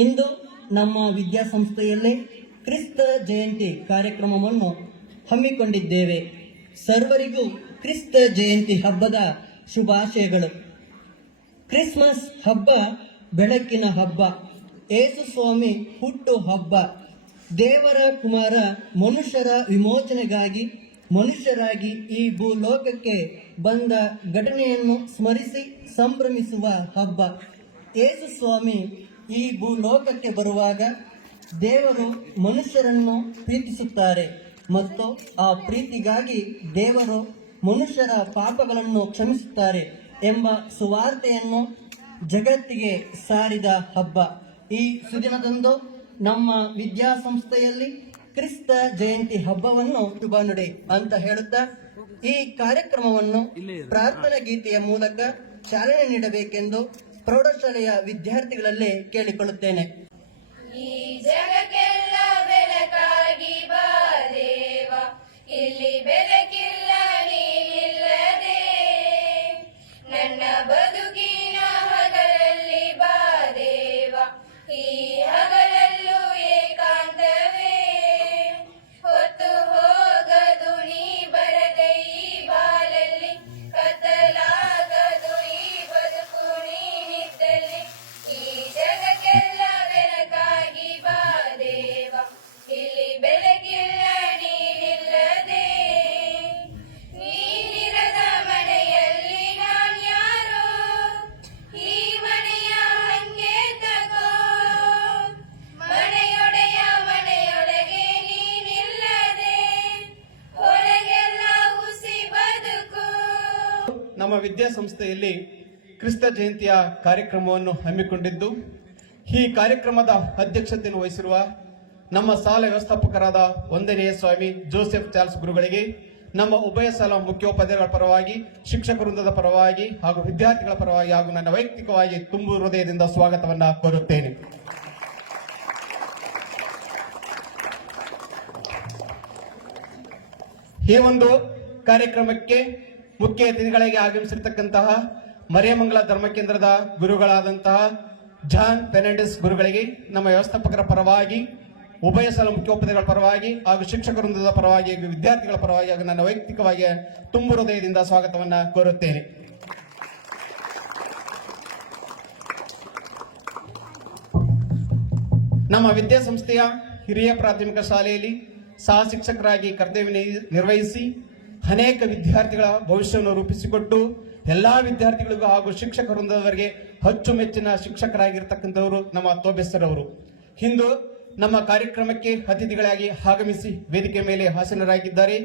ಇಂದು ನಮ್ಮ ವಿದ್ಯಾಸಂಸ್ಥೆಯಲ್ಲಿ ಕ್ರಿಸ್ತ ಜಯಂತಿ ಕಾರ್ಯಕ್ರಮವನ್ನು ಹಮ್ಮಿಕೊಂಡಿದ್ದೇವೆ. ಸರ್ವರಿಗೂ ಕ್ರಿಸ್ತ ಜಯಂತಿ ಹಬ್ಬದ ಶುಭಾಶಯಗಳು. ಕ್ರಿಸ್ಮಸ್ ಹಬ್ಬ ಬೆಳಕಿನ ಹಬ್ಬ, ಯೇಸು ಸ್ವಾಮಿ ಹುಟ್ಟು ಹಬ್ಬ. ದೇವರ ಕುಮಾರ ಮನುಷ್ಯರ ವಿಮೋಚನೆಗಾಗಿ ಮನುಷ್ಯರಾಗಿ ಈ ಭೂಲೋಕಕ್ಕೆ ಬಂದ ಘಟನೆಯನ್ನು ಸ್ಮರಿಸಿ ಸಂಭ್ರಮಿಸುವ ಹಬ್ಬ. ಯೇಸು ಸ್ವಾಮಿ ಈ ಭೂಲೋಕಕ್ಕೆ ಬರುವಾಗ ದೇವರು ಮನುಷ್ಯರನ್ನು ಪ್ರೀತಿಸುತ್ತಾರೆ ಮತ್ತು ಆ ಪ್ರೀತಿಗಾಗಿ ದೇವರು ಮನುಷ್ಯರ ಪಾಪಗಳನ್ನು ಕ್ಷಮಿಸುತ್ತಾರೆ ಎಂಬ ಸುವಾರ್ತೆಯನ್ನು ಜಗತ್ತಿಗೆ ಸಾರಿದ ಹಬ್ಬ. ಈ ಸುದಿನದಂದು ನಮ್ಮ ವಿದ್ಯಾಸಂಸ್ಥೆಯಲ್ಲಿ ಕ್ರಿಸ್ತ ಜಯಂತಿ ಹಬ್ಬವನ್ನು ಶುಭ ನುಡಿ ಅಂತ ಹೇಳುತ್ತಾ ಈ ಕಾರ್ಯಕ್ರಮವನ್ನು ಪ್ರಾರ್ಥನಾ ಗೀತೆಯ ಮೂಲಕ ಚಾಲನೆ ನೀಡಬೇಕೆಂದು ಪ್ರೌಢಶಾಲೆಯ ವಿದ್ಯಾರ್ಥಿಗಳಲ್ಲಿ ಕೇಳಿಕೊಳ್ಳುತ್ತೇನೆ. ಈ ಜಗಕ್ಕೆಲ್ಲ ಬೆಳಕಾಗಿ ಬಾ ದೇವ, ಇಲ್ಲಿ ಬೆಳಕಿಲ್ಲ ನೀನಿಲ್ಲದೆ. ನನ್ನ ಬದುಕಿನ ಹಗಲಲ್ಲಿ ಬಾ ದೇವ, ಈ ಹಗಲಲ್ಲೂ ಏಕಾಂತವೇ. ಹೊತ್ತು ಹೋಗದು ನೀ ಬರದೆ ಈ ಬಾಳಲ್ಲಿ, ಕತ್ತಲಾಗದು ಈ ಬದುಕು ನೀನಿದ್ದಲ್ಲಿ. ಈ ಜಗಕ್ಕೆಲ್ಲ ಬೆಳಕಾಗಿ ಬಾ ದೇವ, ಇಲ್ಲಿ ಬೆಳಕಿಲ್ಲ ನೀನಿಲ್ಲದೆ. ನೀನಿರದ ಮನೆಯಲ್ಲಿ ನಾನ್ಯಾರೋ, ಈ ಮನೆಯ ಹಂಗೆ ತಗೋ. ಮನೆಯೊಡೆಯ ಮನೆಯೊಳಗೆ ನೀನಿಲ್ಲದೆ, ಹೊರಗೆಲ್ಲ ಹುಸಿ ಬದುಕು. ನಮ್ಮ ವಿದ್ಯಾಸಂಸ್ಥೆಯಲ್ಲಿ ಕ್ರಿಸ್ತ ಜಯಂತಿಯ ಕಾರ್ಯಕ್ರಮವನ್ನು ಹಮ್ಮಿಕೊಂಡಿದ್ದು, ಈ ಕಾರ್ಯಕ್ರಮದ ಅಧ್ಯಕ್ಷತೆಯನ್ನು ವಹಿಸಿರುವ ನಮ್ಮ ಶಾಲಾ ವ್ಯವಸ್ಥಾಪಕರಾದ ವಂದನೀಯ ಸ್ವಾಮಿ ಜೋಸೆಫ್ ಚಾರ್ಲ್ಸ್ ಗುರುಗಳಿಗೆ ನಮ್ಮ ಉಭಯ ಶಾಲಾ ಮುಖ್ಯೋಪಾಧ್ಯಾಯರ ಪರವಾಗಿ, ಶಿಕ್ಷಕ ವೃಂದದ ಪರವಾಗಿ ಹಾಗೂ ವಿದ್ಯಾರ್ಥಿಗಳ ಪರವಾಗಿ ಹಾಗೂ ನನ್ನ ವೈಯಕ್ತಿಕವಾಗಿ ತುಂಬು ಹೃದಯದಿಂದ ಸ್ವಾಗತವನ್ನ ಕೋರುತ್ತೇನೆ. ಈ ಒಂದು ಕಾರ್ಯಕ್ರಮಕ್ಕೆ ಮುಖ್ಯ ಅತಿಥಿಗಳಿಗೆ ಆಗಮಿಸಿರ್ತಕ್ಕಂತಹ ಮರಿಯಮಂಗಲ ಧರ್ಮ ಕೇಂದ್ರದ ಗುರುಗಳಾದಂತಹ ಜಾನ್ ಫೆರ್ನಾಂಡಿಸ್ ಗುರುಗಳಿಗೆ ನಮ್ಮ ವ್ಯವಸ್ಥಾಪಕರ ಪರವಾಗಿ, ಉಭಯ ಶಾಲಾ ಮುಖ್ಯೋಪಾಧ್ಯಾಯಗಳ ಪರವಾಗಿ ಹಾಗೂ ಶಿಕ್ಷಕ ವೃಂದದ ಪರವಾಗಿ, ವಿದ್ಯಾರ್ಥಿಗಳ ಪರವಾಗಿ ಹಾಗೂ ನನ್ನ ವೈಯಕ್ತಿಕವಾಗಿ ತುಂಬು ಹೃದಯದಿಂದ ಸ್ವಾಗತವನ್ನ ಕೋರುತ್ತೇನೆ. ನಮ್ಮ ವಿದ್ಯಾಸಂಸ್ಥೆಯ ಹಿರಿಯ ಪ್ರಾಥಮಿಕ ಶಾಲೆಯಲ್ಲಿ ಸಹ ಶಿಕ್ಷಕರಾಗಿ ಕರ್ತವ್ಯ ನಿರ್ವಹಿಸಿ ಅನೇಕ ವಿದ್ಯಾರ್ಥಿಗಳ ಭವಿಷ್ಯವನ್ನು ರೂಪಿಸಿಕೊಟ್ಟು ಎಲ್ಲಾ ವಿದ್ಯಾರ್ಥಿಗಳಿಗೂ ಹಾಗೂ ಶಿಕ್ಷಕ ವೃಂದದವರಿಗೆ ಅಚ್ಚುಮೆಚ್ಚಿನ ಶಿಕ್ಷಕರಾಗಿರ್ತಕ್ಕಂಥವರು ನಮ್ಮ ತೋಬೆಸರ್ ಅವರು ಇಂದು ನಮ್ಮ ಕಾರ್ಯಕ್ರಮಕ್ಕೆ ಅತಿಥಿಗಳಾಗಿ ಆಗಮಿಸಿ ವೇದಿಕೆ ಮೇಲೆ ಆಸೀನರಾಗಿದ್ದಾರೆ.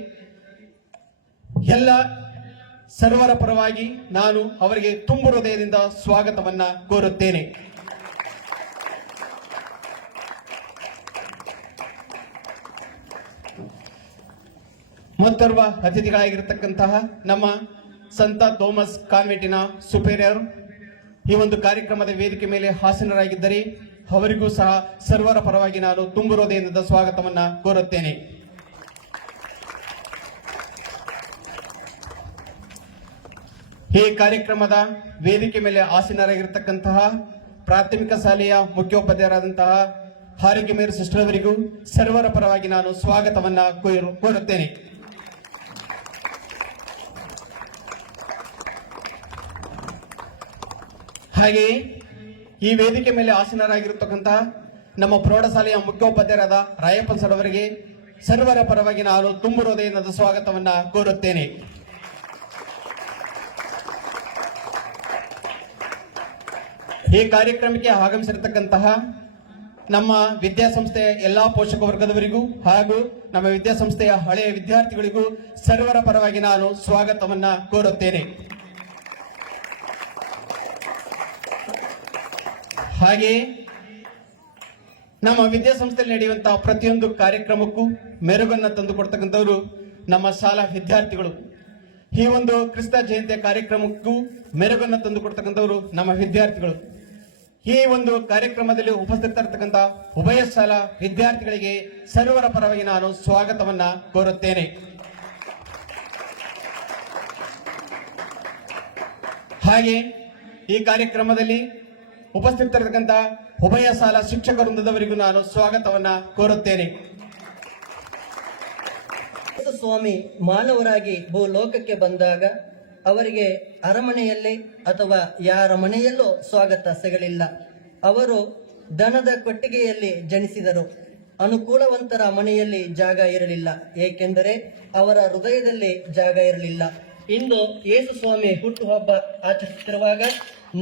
ಎಲ್ಲ ಸರ್ವರ ಪರವಾಗಿ ನಾನು ಅವರಿಗೆ ತುಂಬು ಹೃದಯದಿಂದ ಸ್ವಾಗತವನ್ನ ಕೋರುತ್ತೇನೆ. ಮತ್ತೋರ್ವ ಅತಿಥಿಗಳಾಗಿರ್ತಕ್ಕಂತಹ ನಮ್ಮ ಸಂತ ಥೋಮಸ್ ಕಾನ್ವೆಂಟಿನ ಸುಪೇರಿಯರ್ ಈ ಒಂದು ಕಾರ್ಯಕ್ರಮದ ವೇದಿಕೆ ಮೇಲೆ ಆಸೀನರಾಗಿದ್ದರೆ ಅವರಿಗೂ ಸಹ ಸರ್ವರ ಪರವಾಗಿ ನಾನು ತುಂಬು ಹೃದಯದಿಂದ ಸ್ವಾಗತವನ್ನ ಕೋರುತ್ತೇನೆ. ಈ ಕಾರ್ಯಕ್ರಮದ ವೇದಿಕೆ ಮೇಲೆ ಆಸೀನರಾಗಿರ್ತಕ್ಕಂತಹ ಪ್ರಾಥಮಿಕ ಶಾಲೆಯ ಮುಖ್ಯೋಪಾಧ್ಯಾಯರಾದಂತಹ ಹಾರಿಕೆಮೇರು ಸಿಸ್ಟರ್ ಅವರಿಗೂ ಸರ್ವರ ಪರವಾಗಿ ನಾನು ಸ್ವಾಗತವನ್ನ ಕೋರುತ್ತೇನೆ. ಹಾಗೆಯೇ ಈ ವೇದಿಕೆ ಮೇಲೆ ಆಸೀನರಾಗಿರತಕ್ಕಂತಹ ನಮ್ಮ ಪ್ರೌಢಶಾಲೆಯ ಮುಖ್ಯೋಪಾಧ್ಯಾಯರಾದ ರಾಯಪ್ಪನ್ ಸರ್ ಅವರಿಗೆ ಸರ್ವರ ಪರವಾಗಿ ನಾನು ತುಂಬು ಹೃದಯದ ಸ್ವಾಗತವನ್ನ ಕೋರುತ್ತೇನೆ. ಈ ಕಾರ್ಯಕ್ರಮಕ್ಕೆ ಆಗಮಿಸಿರತಕ್ಕಂತಹ ನಮ್ಮ ವಿದ್ಯಾಸಂಸ್ಥೆಯ ಎಲ್ಲಾ ಪೋಷಕ ವರ್ಗದವರಿಗೂ ಹಾಗೂ ನಮ್ಮ ವಿದ್ಯಾಸಂಸ್ಥೆಯ ಹಳೆಯ ವಿದ್ಯಾರ್ಥಿಗಳಿಗೂ ಸರ್ವರ ಪರವಾಗಿ ನಾನು ಸ್ವಾಗತವನ್ನ ಕೋರುತ್ತೇನೆ. ಹಾಗೆಯೇ ನಮ್ಮ ವಿದ್ಯಾಸಂಸ್ಥೆಯಲ್ಲಿ ನಡೆಯುವಂತಹ ಪ್ರತಿಯೊಂದು ಕಾರ್ಯಕ್ರಮಕ್ಕೂ ಮೆರುಗನ್ನ ತಂದುಕೊಡ್ತಕ್ಕಂಥವರು ನಮ್ಮ ಶಾಲಾ ವಿದ್ಯಾರ್ಥಿಗಳು. ಈ ಒಂದು ಕ್ರಿಸ್ತ ಜಯಂತಿಯ ಕಾರ್ಯಕ್ರಮಕ್ಕೂ ಮೆರುಗನ್ನ ತಂದುಕೊಡ್ತಕ್ಕಂಥವರು ನಮ್ಮ ವಿದ್ಯಾರ್ಥಿಗಳು. ಈ ಒಂದು ಕಾರ್ಯಕ್ರಮದಲ್ಲಿ ಉಪಸ್ಥಿತರಿರ್ತಕ್ಕಂಥ ಉಭಯ ಶಾಲಾ ವಿದ್ಯಾರ್ಥಿಗಳಿಗೆ ಸರ್ವರ ಪರವಾಗಿ ನಾನು ಸ್ವಾಗತವನ್ನ ಕೋರುತ್ತೇನೆ. ಹಾಗೆ ಈ ಕಾರ್ಯಕ್ರಮದಲ್ಲಿ ಉಪಸ್ಥಿತರಿರ್ತಕ್ಕಂಥ ಉಭಯ ಶಾಲಾ ಶಿಕ್ಷಕ ವೃಂದದವರಿಗೂ ನಾನು ಸ್ವಾಗತವನ್ನ ಕೋರುತ್ತೇನೆ. ಯೇಸು ಸ್ವಾಮಿ ಮಾನವರಾಗಿ ಭೂಲೋಕಕ್ಕೆ ಬಂದಾಗ ಅವರಿಗೆ ಅರಮನೆಯಲ್ಲಿ ಅಥವಾ ಯಾರ ಮನೆಯಲ್ಲೂ ಸ್ವಾಗತ ಸಿಗಲಿಲ್ಲ. ಅವರು ದನದ ಕೊಟ್ಟಿಗೆಯಲ್ಲಿ ಜನಿಸಿದರು. ಅನುಕೂಲವಂತರ ಮನೆಯಲ್ಲಿ ಜಾಗ ಇರಲಿಲ್ಲ, ಏಕೆಂದರೆ ಅವರ ಹೃದಯದಲ್ಲಿ ಜಾಗ ಇರಲಿಲ್ಲ. ಇಂದು ಯೇಸು ಸ್ವಾಮಿ ಹುಟ್ಟುಹಬ್ಬ ಆಚರಿಸುತ್ತಿರುವಾಗ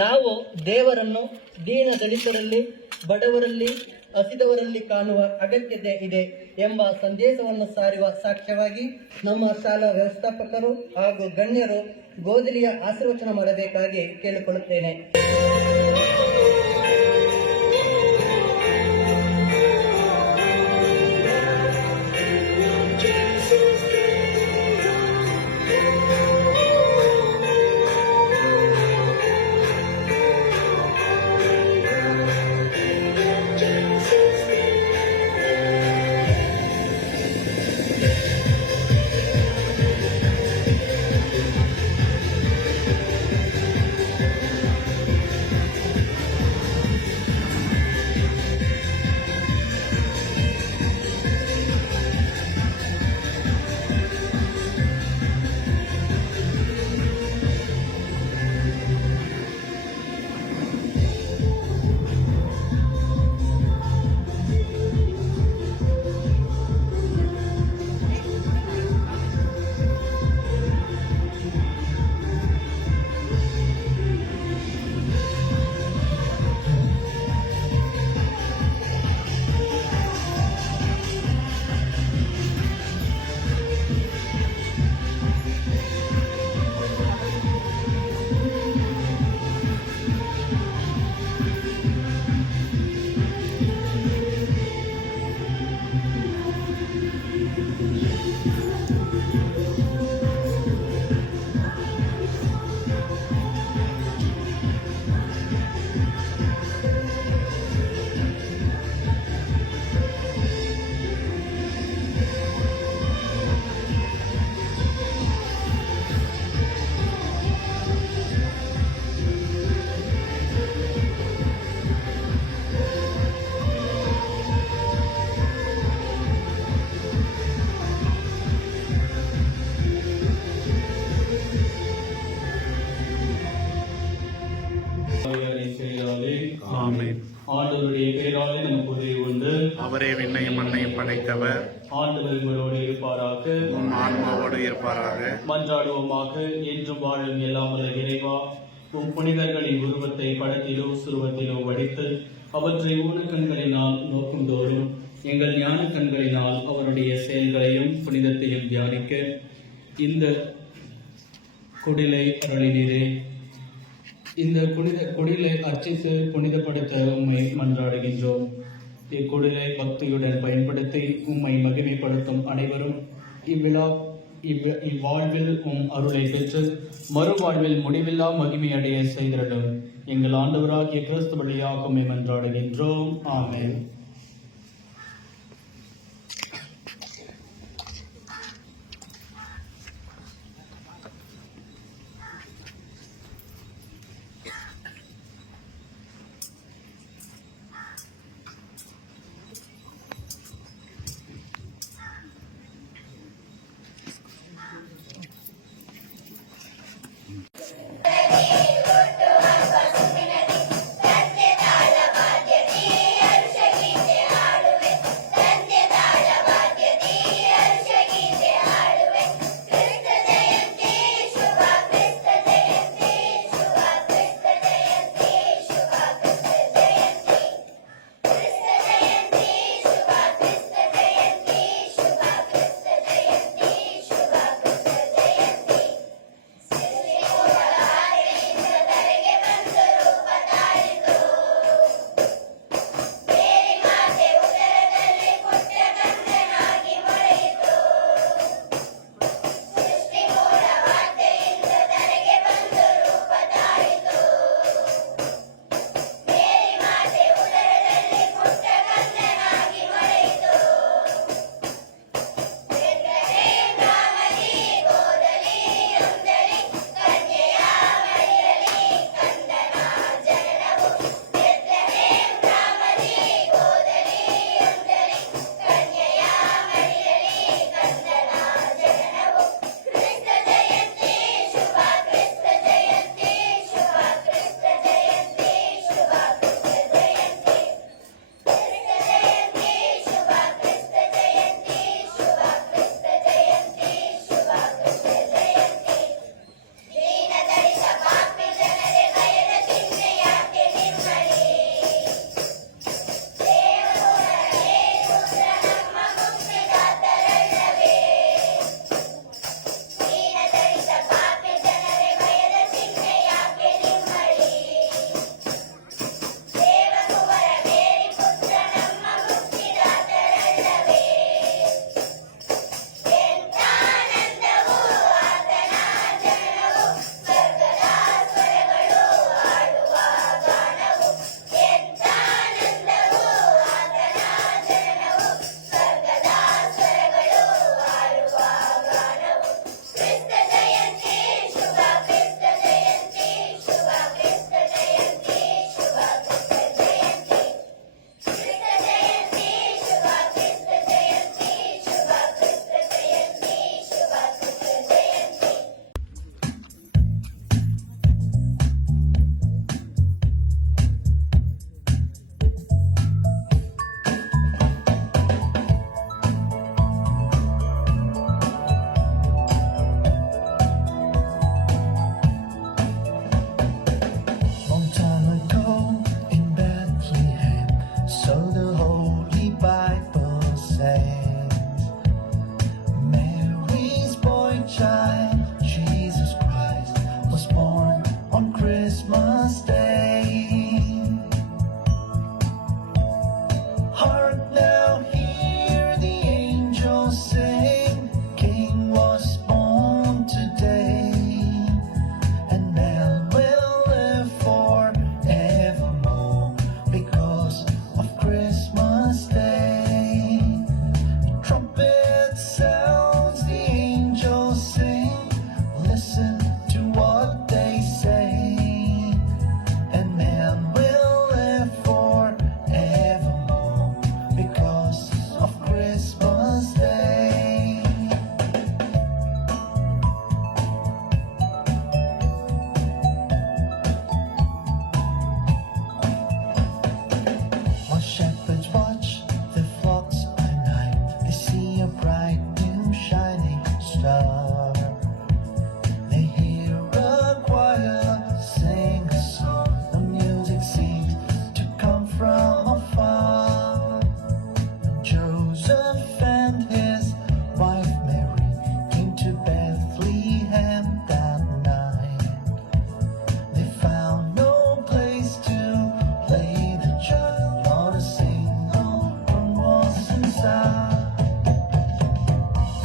ನಾವು ದೇವರನ್ನು ದೀನ ದಲಿತರಲ್ಲಿ, ಬಡವರಲ್ಲಿ, ಹಸಿದವರಲ್ಲಿ ಕಾಣುವ ಅಗತ್ಯತೆ ಇದೆ ಎಂಬ ಸಂದೇಶವನ್ನು ಸಾರುವ ಸಾಕ್ಷ್ಯವಾಗಿ ನಮ್ಮ ಶಾಲಾ ವ್ಯವಸ್ಥಾಪಕರು ಹಾಗೂ ಗಣ್ಯರು ಗೋಧಲಿಯ ಆಶೀರ್ವಚನ ಮಾಡಬೇಕಾಗಿ ಕೇಳಿಕೊಳ್ಳುತ್ತೇನೆ. ஆண்டவருடைய பெயராலே நமக்கு உதவி உண்டு. அவரே விண்ணையும் மண்ணையும் படைத்தவர். ஆண்டவர் உங்களோடு இருப்பாராக, உம் ஆன்மாவோடு இருப்பாராக. மன்றாடுவோமாக. என்றும் வாழும் எல்லாம் வல்ல இறைவா, உம் புனிதர்களின் உருவத்தை படத்திலோ சுருவத்திலோ வடித்து அவற்றை ஊனக்கண்களினால் நோக்கும் தோறும் எங்கள் ஞான கண்களினால் அவருடைய செயல்களையும் புனிதத்தையும் தியானிக்க இந்த குடிலை அருளினீரே. இந்த குடிலை அர்ச்சித்து புனிதப்படுத்த உம்மை மன்றாடுகின்றோம். இக்குடிலை பக்தியுடன் பயன்படுத்தி உம்மை மகிமைப்படுத்தும் அனைவரும் இவ்வாழ்வில் உம் அருளை பெற்று மறுவாழ்வில் முடிவில்லா மகிமை அடைய செய்திருடும் எங்கள் ஆண்டவராகிய கிறிஸ்து வழியாக உம்மை மன்றாடுகின்றோம். ஆமென். to what they say, and man will live forevermore because of Christmas Day. While shepherds watch the flocks by night, they see a bright new shining star. They hear a choir sing a song. The music seems to come from afar. Joseph and his wife Mary came to Bethlehem that night. They found no place to lay the child, not a single room was inside.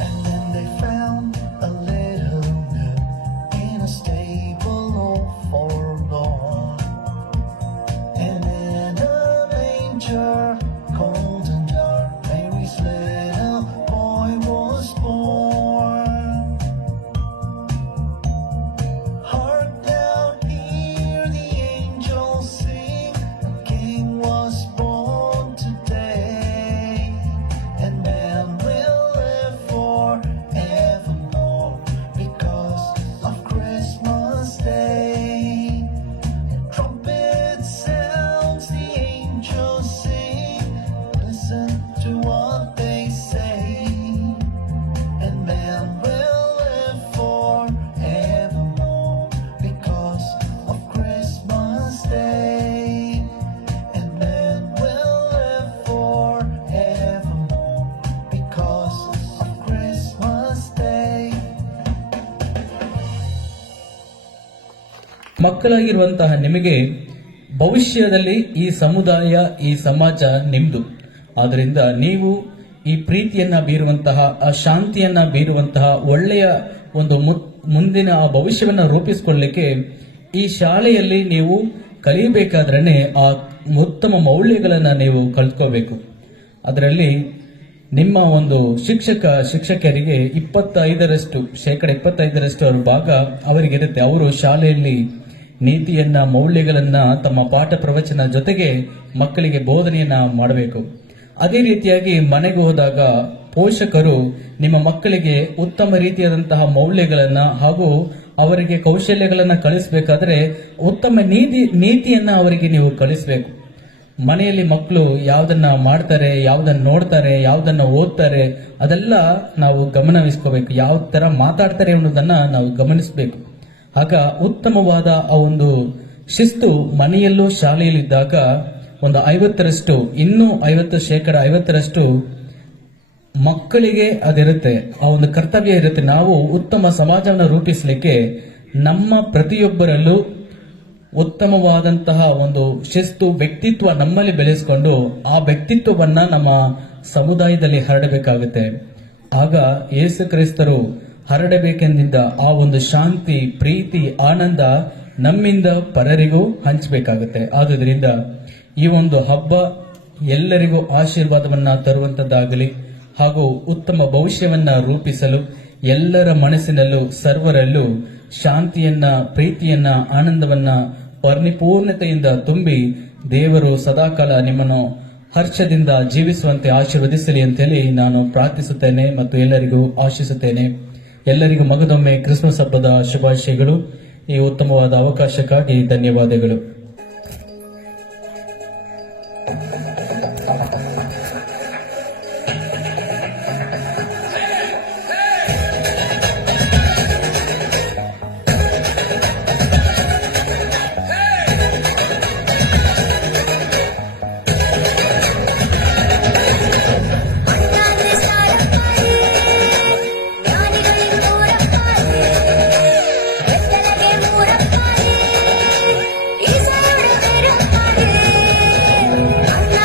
And then they found a little nook in a stable all forlorn, and in a manger cold and dark, Mary's little boy was born. Hark now, hear the angels sing, a king was born today, and man will live forevermore because of Christmas Day. And trumpet sounds, the angels sing, listen to what they say, and man will live forevermore because of Christmas Day, and man will live forevermore because of Christmas Day. ಮಕ್ಕಳಾಗಿರುವಂತಹ ನಿಮಗೆ ಭವಿಷ್ಯದಲ್ಲಿ ಈ ಸಮುದಾಯ ಈ ಸಮಾಜ ನಿಮ್ದು. ಆದ್ದರಿಂದ ನೀವು ಈ ಪ್ರೀತಿಯನ್ನ ಬೀರುವಂತಹ ಆ ಶಾಂತಿಯನ್ನ ಬೀರುವಂತಹ ಒಳ್ಳೆಯ ಒಂದು ಮುಂದಿನ ಆ ಭವಿಷ್ಯವನ್ನ ರೂಪಿಸಿಕೊಳ್ಳಲಿಕ್ಕೆ ಈ ಶಾಲೆಯಲ್ಲಿ ನೀವು ಕಲಿಯಬೇಕಾದ್ರೆ ಆ ಉತ್ತಮ ಮೌಲ್ಯಗಳನ್ನ ನೀವು ಕಲ್ತ್ಕೋಬೇಕು. ಅದರಲ್ಲಿ ನಿಮ್ಮ ಒಂದು ಶಿಕ್ಷಕರಿಗೆ 25% ಅವರ ಭಾಗ ಅವರಿಗಿರುತ್ತೆ. ಅವರು ಶಾಲೆಯಲ್ಲಿ ನೀತಿಯನ್ನ ಮೌಲ್ಯಗಳನ್ನ ತಮ್ಮ ಪಾಠ ಪ್ರವಚನ ಜೊತೆಗೆ ಮಕ್ಕಳಿಗೆ ಬೋಧನೆಯನ್ನ ಮಾಡಬೇಕು. ಅದೇ ರೀತಿಯಾಗಿ ಮನೆಗೆ ಹೋದಾಗ ಪೋಷಕರು ನಿಮ್ಮ ಮಕ್ಕಳಿಗೆ ಉತ್ತಮ ರೀತಿಯಾದಂತಹ ಮೌಲ್ಯಗಳನ್ನ ಹಾಗೂ ಅವರಿಗೆ ಕೌಶಲ್ಯಗಳನ್ನ ಕಲಿಸಬೇಕಾದ್ರೆ ಉತ್ತಮ ನೀತಿಯನ್ನ ಅವರಿಗೆ ನೀವು ಕಲಿಸಬೇಕು. ಮನೆಯಲ್ಲಿ ಮಕ್ಕಳು ಯಾವುದನ್ನ ಮಾಡ್ತಾರೆ, ಯಾವುದನ್ನ ನೋಡ್ತಾರೆ, ಯಾವುದನ್ನ ಓದ್ತಾರೆ, ಅದೆಲ್ಲ ನಾವು ಗಮನವಿಸ್ಕೋಬೇಕು. ಯಾವ ತರ ಮಾತಾಡ್ತಾರೆ ಅನ್ನೋದನ್ನ ನಾವು ಗಮನಿಸಬೇಕು. ಆಗ ಉತ್ತಮವಾದ ಆ ಒಂದು ಶಿಸ್ತು ಮನೆಯಲ್ಲೂ ಶಾಲೆಯಲ್ಲಿದ್ದಾಗ ಒಂದು 50% ಇನ್ನೂ 50% ಮಕ್ಕಳಿಗೆ ಅದಿರುತ್ತೆ, ಆ ಒಂದು ಕರ್ತವ್ಯ ಇರುತ್ತೆ. ನಾವು ಉತ್ತಮ ಸಮಾಜವನ್ನು ರೂಪಿಸಲಿಕ್ಕೆ ನಮ್ಮ ಪ್ರತಿಯೊಬ್ಬರಲ್ಲೂ ಉತ್ತಮವಾದಂತಹ ಒಂದು ಶಿಸ್ತು ವ್ಯಕ್ತಿತ್ವ ನಮ್ಮಲ್ಲಿ ಬೆಳೆಸಿಕೊಂಡು ಆ ವ್ಯಕ್ತಿತ್ವವನ್ನ ನಮ್ಮ ಸಮುದಾಯದಲ್ಲಿ ಹರಡಬೇಕಾಗುತ್ತೆ. ಆಗ ಯೇಸು ಕ್ರಿಸ್ತರು ಹರಡಬೇಕೆಂದಿದ್ದ ಆ ಒಂದು ಶಾಂತಿ, ಪ್ರೀತಿ, ಆನಂದ ನಮ್ಮಿಂದ ಪರರಿಗೂ ಹಂಚಬೇಕಾಗುತ್ತೆ. ಆದುದರಿಂದ ಈ ಒಂದು ಹಬ್ಬ ಎಲ್ಲರಿಗೂ ಆಶೀರ್ವಾದವನ್ನ ತರುವಂತದ್ದಾಗಲಿ ಹಾಗೂ ಉತ್ತಮ ಭವಿಷ್ಯವನ್ನ ರೂಪಿಸಲು ಎಲ್ಲರ ಮನಸ್ಸಿನಲ್ಲೂ ಸರ್ವರಲ್ಲೂ ಶಾಂತಿಯನ್ನ, ಪ್ರೀತಿಯನ್ನ, ಆನಂದವನ್ನ ಪರಿಪೂರ್ಣತೆಯಿಂದ ತುಂಬಿ ದೇವರು ಸದಾಕಾಲ ನಿಮ್ಮನ್ನು ಹರ್ಷದಿಂದ ಜೀವಿಸುವಂತೆ ಆಶೀರ್ವದಿಸಲಿ ಅಂತೇಳಿ ನಾನು ಪ್ರಾರ್ಥಿಸುತ್ತೇನೆ ಮತ್ತು ಎಲ್ಲರಿಗೂ ಆಶಿಸುತ್ತೇನೆ. ಎಲ್ಲರಿಗೂ ಮಗದೊಮ್ಮೆ ಕ್ರಿಸ್ಮಸ್ ಹಬ್ಬದ ಶುಭಾಶಯಗಳು. ಈ ಉತ್ತಮವಾದ ಅವಕಾಶಕ್ಕಾಗಿ ಧನ್ಯವಾದಗಳು. ಅಣ್ಣ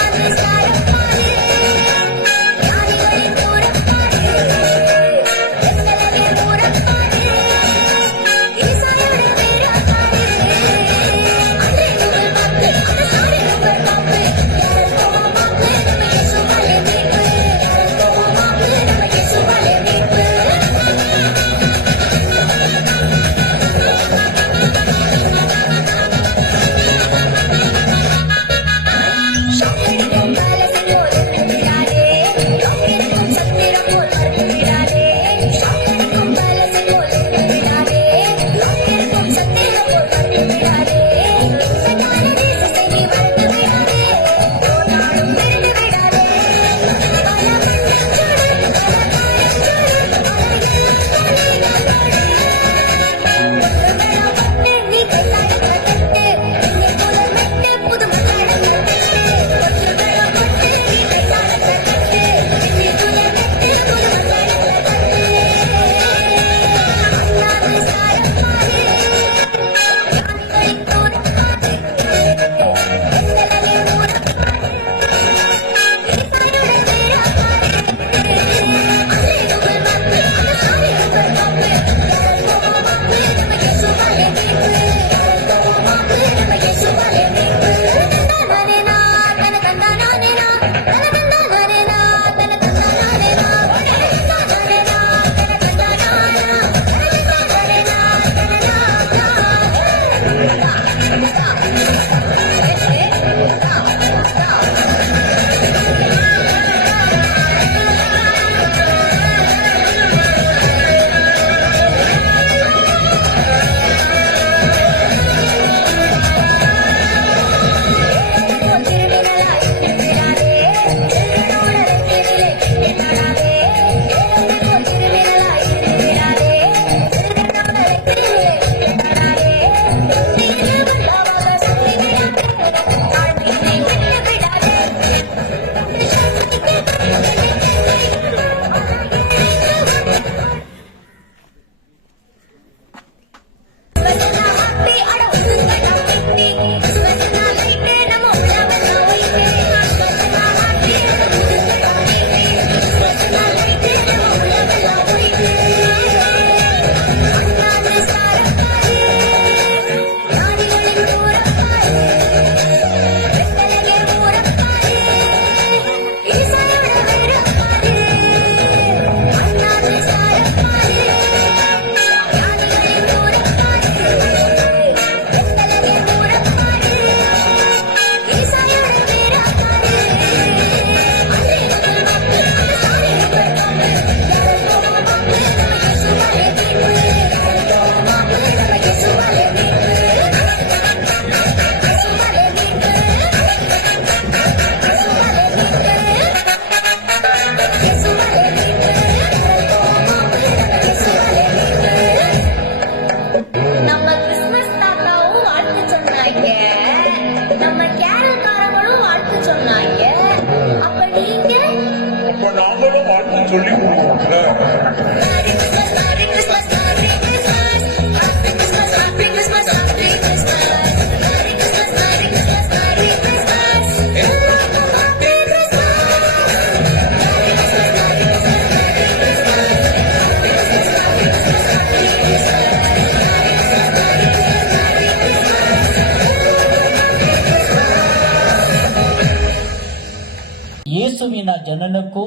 ಯೇಸುವಿನ ಜನನಕ್ಕೂ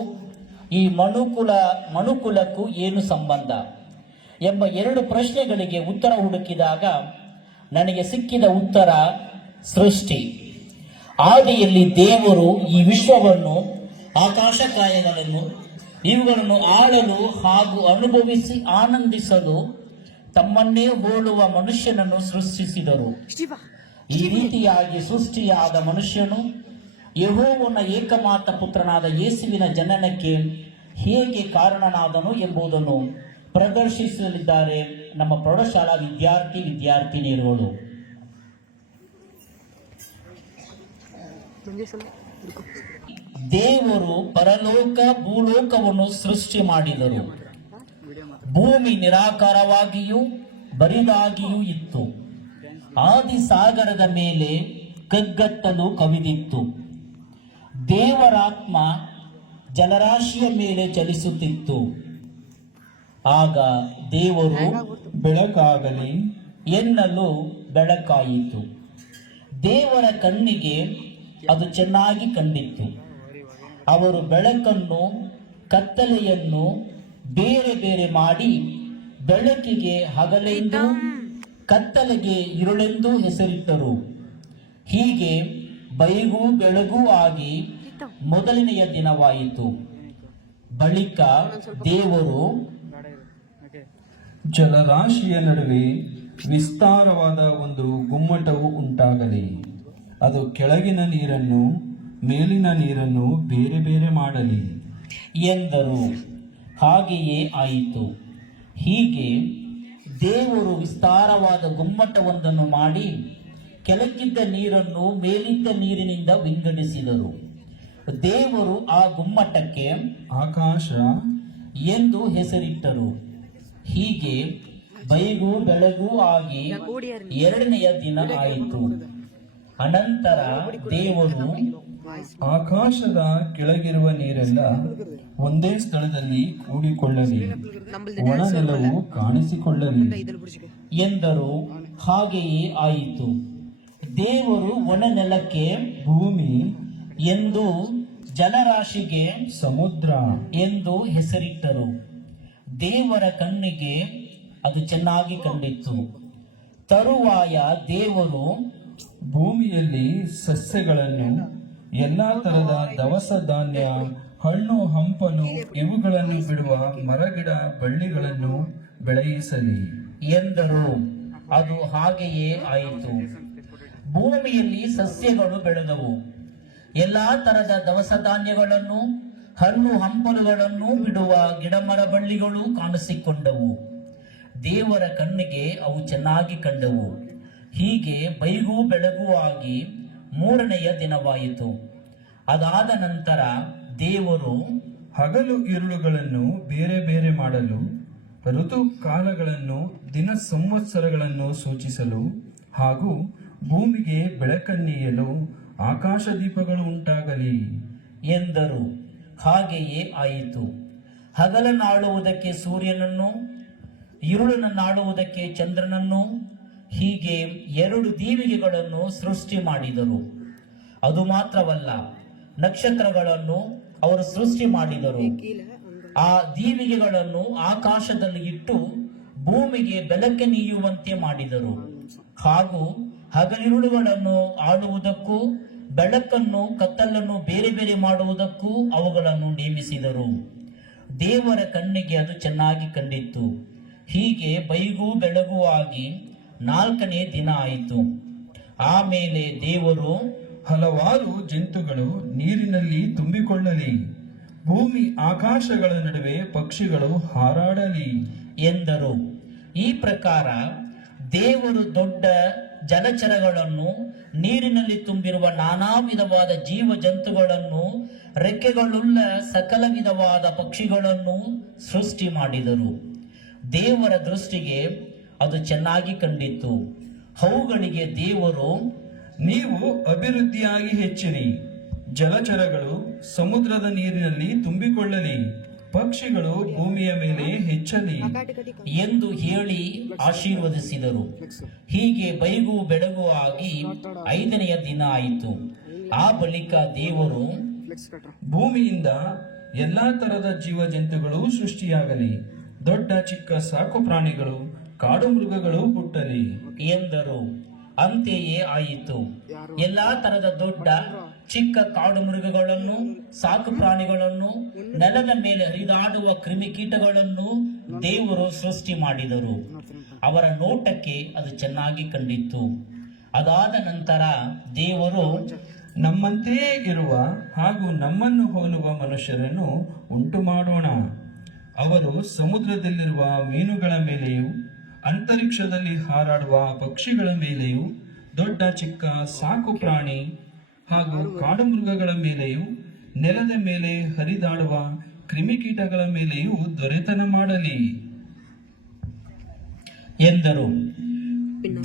ಈ ಮನುಕುಲಕ್ಕೂ ಏನು ಸಂಬಂಧ ಎಂಬ 2 ಪ್ರಶ್ನೆಗಳಿಗೆ ಉತ್ತರ ಹುಡುಕಿದಾಗ ನನಗೆ ಸಿಕ್ಕಿದ ಉತ್ತರ ಸೃಷ್ಟಿ. ಆದಿಯಲ್ಲಿ ದೇವರು ಈ ವಿಶ್ವವನ್ನು, ಆಕಾಶಕಾಯಗಳನ್ನು ಇವುಗಳನ್ನು ಆಳಲು ಹಾಗೂ ಅನುಭವಿಸಿ ಆನಂದಿಸಲು ತಮ್ಮನ್ನೇ ಹೋಲುವ ಮನುಷ್ಯನನ್ನು ಸೃಷ್ಟಿಸಿದರು. ಈ ರೀತಿಯಾಗಿ ಸೃಷ್ಟಿಯಾದ ಮನುಷ್ಯನು ಯೆಹೋವನ ಏಕಮಾತ್ರ ಪುತ್ರನಾದ ಯೇಸುವಿನ ಜನನಕ್ಕೆ ಹೇಗೆ ಕಾರಣನಾದನು ಎಂಬುದನ್ನು ಪ್ರದರ್ಶಿಸಲಿದ್ದಾರೆ ನಮ್ಮ ಪ್ರೌಢಶಾಲಾ ವಿದ್ಯಾರ್ಥಿನಿಯರುಗಳು. ದೇವರು ಪರಲೋಕ ಭೂಲೋಕವನ್ನು ಸೃಷ್ಟಿ ಮಾಡಿದರು. ಭೂಮಿ ನಿರಾಕಾರವಾಗಿಯೂ ಬರಿದಾಗಿಯೂ ಇತ್ತು. ಆದಿ ಸಾಗರದ ಮೇಲೆ ಕಗ್ಗತ್ತಲು ಕವಿದಿತ್ತು. ದೇವರಾತ್ಮ ಜಲರಾಶಿಯ ಮೇಲೆ ಚಲಿಸುತ್ತಿತ್ತು. ಆಗ ದೇವರು ಬೆಳಕಾಗಲಿ ಎನ್ನಲು ಬೆಳಕಾಯಿತು. ದೇವರ ಕಣ್ಣಿಗೆ ಅದು ಚೆನ್ನಾಗಿ ಕಂಡಿತ್ತು. ಅವರು ಬೆಳಕನ್ನು ಕತ್ತಲೆಯನ್ನು ಬೇರೆ ಬೇರೆ ಮಾಡಿ ಬೆಳಕಿಗೆ ಹಗಲೆಂದು ಕತ್ತಲೆಗೆ ഇരുಳೆಂದು ಹೆಸರಿಟ್ಟರು. ಹೀಗೆ ಬೈಗೂ ಬೆಳಗೂ ಆಗಿ ಮೊದಲನೆಯ ದಿನವಾಯಿತು. ಬಳಿಕ ದೇವರು ಜಲರಾಶಿಯ ನಡುವೆ ವಿಸ್ತಾರವಾದ ಒಂದು ಗುಮ್ಮಟವು ಉಂಟಾಗಲಿ, ಅದು ಕೆಳಗಿನ ನೀರನ್ನು ಮೇಲಿನ ನೀರನ್ನು ಬೇರೆ ಬೇರೆ ಮಾಡಲಿ ಎಂದರು. ಹಾಗೆಯೇ ಆಯಿತು. ಹೀಗೆ ದೇವರು ವಿಸ್ತಾರವಾದ ಗುಮ್ಮಟವೊಂದನ್ನು ಮಾಡಿ ಕೆಳಗಿದ್ದ ನೀರನ್ನು ಮೇಲಿದ್ದ ನೀರಿನಿಂದ ವಿಂಗಡಿಸಿದರು. ದೇವರು ಆ ಗುಮ್ಮಟಕ್ಕೆ ಆಕಾಶ ಎಂದು ಹೆಸರಿಟ್ಟರು. ಹೀಗೆ ಬೈಗೂ ಬೆಳಗೂ ಆಗಿ 2ನೆಯ ದಿನ ಆಯಿತು. ಅನಂತರ ದೇವರು ಆಕಾಶದ ಕೆಳಗಿರುವ ನೀರೆಲ್ಲ ಒಂದೇ ಸ್ಥಳದಲ್ಲಿ ಕೂಡಿಕೊಳ್ಳಲಿ, ಒಣ ನೆಲವು ಕಾಣಿಸಿಕೊಳ್ಳಲಿ ಎಂದರು. ಹಾಗೆಯೇ ಆಯಿತು. ದೇವರು ಒಣ ನೆಲಕ್ಕೆ ಭೂಮಿ ಎಂದು ಜಲರಾಶಿಗೆ ಸಮುದ್ರ ಎಂದು ಹೆಸರಿಟ್ಟರು. ದೇವರ ಕಣ್ಣಿಗೆ ಅದು ಚೆನ್ನಾಗಿ ಕಂಡಿತ್ತು. ತರುವಾಯ ದೇವರು ಭೂಮಿಯಲ್ಲಿ ಸಸ್ಯಗಳನ್ನು, ಎಲ್ಲಾ ತರದ ದವಸ ಧಾನ್ಯ, ಹಣ್ಣು ಹಂಪಲು ಇವುಗಳನ್ನು ಬಿಡುವ ಮರಗಿಡ ಬಳ್ಳಿಗಳನ್ನು ಬೆಳೆಯಿಸಲಿ ಎಂದರು. ಅದು ಹಾಗೆಯೇ ಆಯಿತು. ಭೂಮಿಯಲ್ಲಿ ಸಸ್ಯಗಳು ಬೆಳೆದವು. ಎಲ್ಲಾ ತರದ ದವಸ ಧಾನ್ಯಗಳನ್ನು, ಹಣ್ಣು ಹಂಪಲುಗಳನ್ನು ಬಿಡುವ ಗಿಡಮರ ಬಳ್ಳಿಗಳು ಕಾಣಿಸಿಕೊಂಡವು. ದೇವರ ಕಣ್ಣಿಗೆ ಅವು ಚೆನ್ನಾಗಿ ಕಂಡವು. ಹೀಗೆ ಬೈಗೂ ಬೆಳಗೂ ಆಗಿ 3ನೆಯ ದಿನವಾಯಿತು. ಅದಾದ ನಂತರ ದೇವರು ಹಗಲು ಇರುಳುಗಳನ್ನು ಬೇರೆ ಬೇರೆ ಮಾಡಲು, ಋತು ಕಾಲಗಳನ್ನು, ದಿನ ಸಂವತ್ಸರಗಳನ್ನು ಸೂಚಿಸಲು ಹಾಗೂ ಭೂಮಿಗೆ ಬೆಳಕನ್ನೀಯಲು ಆಕಾಶ ದೀಪಗಳು ಉಂಟಾಗಲಿ ಎಂದರು. ಹಾಗೆಯೇ ಆಯಿತು. ಹಗಲನ್ನಾಳುವುದಕ್ಕೆ ಸೂರ್ಯನನ್ನು, ഇരുಳನ್ನಾಳುವುದಕ್ಕೆ ಚಂದ್ರನನ್ನು, ಹೀಗೆ 2 ದೀವಿಗೆಗಳನ್ನು ಸೃಷ್ಟಿ ಮಾಡಿದರು. ಅದು ಮಾತ್ರವಲ್ಲ, ನಕ್ಷತ್ರಗಳನ್ನು ಅವರು ಸೃಷ್ಟಿ ಮಾಡಿದರು. ಆ ದೀವಿಗೆಗಳನ್ನು ಆಕಾಶದಲ್ಲಿ ಇಟ್ಟು ಭೂಮಿಗೆ ಬೆಳಕನ್ನೀಯುವಂತೆ ಮಾಡಿದರು. ಹಾಗೂ ಹಗಲಿರುಳುಗಳನ್ನು ಆಳುವುದಕ್ಕೂ ಬೆಳಕನ್ನು ಕತ್ತಲನ್ನು ಬೇರೆ ಬೇರೆ ಮಾಡುವುದಕ್ಕೂ ಅವುಗಳನ್ನು ನೇಮಿಸಿದರು. ದೇವರ ಕಣ್ಣಿಗೆ ಅದು ಚೆನ್ನಾಗಿ ಕಂಡಿತ್ತು. ಹೀಗೆ ಬೈಗೂ ಬೆಳಗೂ ಆಗಿ 4ನೇ ದಿನ ಆಯಿತು. ಆಮೇಲೆ ದೇವರು ಹಲವಾರು ಜಂತುಗಳು ನೀರಿನಲ್ಲಿ ತುಂಬಿಕೊಳ್ಳಲಿ, ಭೂಮಿ ಆಕಾಶಗಳ ನಡುವೆ ಪಕ್ಷಿಗಳು ಹಾರಾಡಲಿ ಎಂದರು. ಈ ಪ್ರಕಾರ ದೇವರು ದೊಡ್ಡ ಜಲಚರಗಳನ್ನು, ನೀರಿನಲ್ಲಿ ತುಂಬಿರುವ ನಾನಾ ವಿಧವಾದ ಜೀವ ಜಂತುಗಳನ್ನು, ರೆಕ್ಕೆಗಳುಳ್ಳ ಸಕಲ ವಿಧವಾದ ಪಕ್ಷಿಗಳನ್ನು ಸೃಷ್ಟಿ ಮಾಡಿದರು. ದೇವರ ದೃಷ್ಟಿಗೆ ಅದು ಚೆನ್ನಾಗಿ ಕಂಡಿತ್ತು. ಅವುಗಳಿಗೆ ದೇವರು, ನೀವು ಅಭಿವೃದ್ಧಿಯಾಗಿ ಹೆಚ್ಚಿರಿ, ಜಲಚರಗಳು ಸಮುದ್ರದ ನೀರಿನಲ್ಲಿ ತುಂಬಿಕೊಳ್ಳಲಿ, ಪಕ್ಷಿಗಳು ಭೂಮಿಯ ಮೇಲೆ ಹೆಚ್ಚಲಿ ಎಂದು ಹೇಳಿ ಆಶೀರ್ವದಿಸಿದರು. ಹೀಗೆ ಬೈಗೂ ಬೆಳಗೂ ಆಗಿ 5ನೆಯ ದಿನ ಆಯಿತು. ಆ ಬಳಿಕ ದೇವರು ಭೂಮಿಯಿಂದ ಎಲ್ಲಾ ತರದ ಜೀವ ಜಂತುಗಳು ಸೃಷ್ಟಿಯಾಗಲಿ, ದೊಡ್ಡ ಚಿಕ್ಕ ಸಾಕು ಪ್ರಾಣಿಗಳು ಕಾಡು ಮೃಗಗಳು ಹುಟ್ಟಲಿ ಎಂದರು. ಅಂತೆಯೇ ಆಯಿತು. ಎಲ್ಲಾ ತರದ ದೊಡ್ಡ ಚಿಕ್ಕ ಕಾಡು ಮೃಗಗಳನ್ನು, ಸಾಕು ಪ್ರಾಣಿಗಳನ್ನು, ನೆಲದ ಮೇಲೆ ಹರಿದಾಡುವ ಕ್ರಿಮಿಕೀಟಗಳನ್ನು ದೇವರು ಸೃಷ್ಟಿ ಮಾಡಿದರು. ಅವರ ನೋಟಕ್ಕೆ ಅದು ಚೆನ್ನಾಗಿ ಕಂಡಿತ್ತು. ಅದಾದ ನಂತರ ದೇವರು ನಮ್ಮಂತೆಯೇ ಇರುವ ಹಾಗೂ ನಮ್ಮನ್ನು ಹೋಲುವ ಮನುಷ್ಯರನ್ನು ಉಂಟು ಮಾಡೋಣ. ಅವರು ಸಮುದ್ರದಲ್ಲಿರುವ ಮೀನುಗಳ ಮೇಲೆಯೂ, ಅಂತರಿಕ್ಷದಲ್ಲಿ ಹಾರಾಡುವ ಪಕ್ಷಿಗಳ ಮೇಲೆಯೂ, ದೊಡ್ಡ ಚಿಕ್ಕ ಸಾಕು ಪ್ರಾಣಿ ಹಾಗೂ ಕಾಡು ಮೃಗಗಳ ಮೇಲೆಯೂ, ನೆಲದ ಮೇಲೆ ಹರಿದಾಡುವ ಕ್ರಿಮಿಕೀಟಗಳ ಮೇಲೆಯೂ ದೊರೆತನ ಮಾಡಲಿ ಎಂದರು.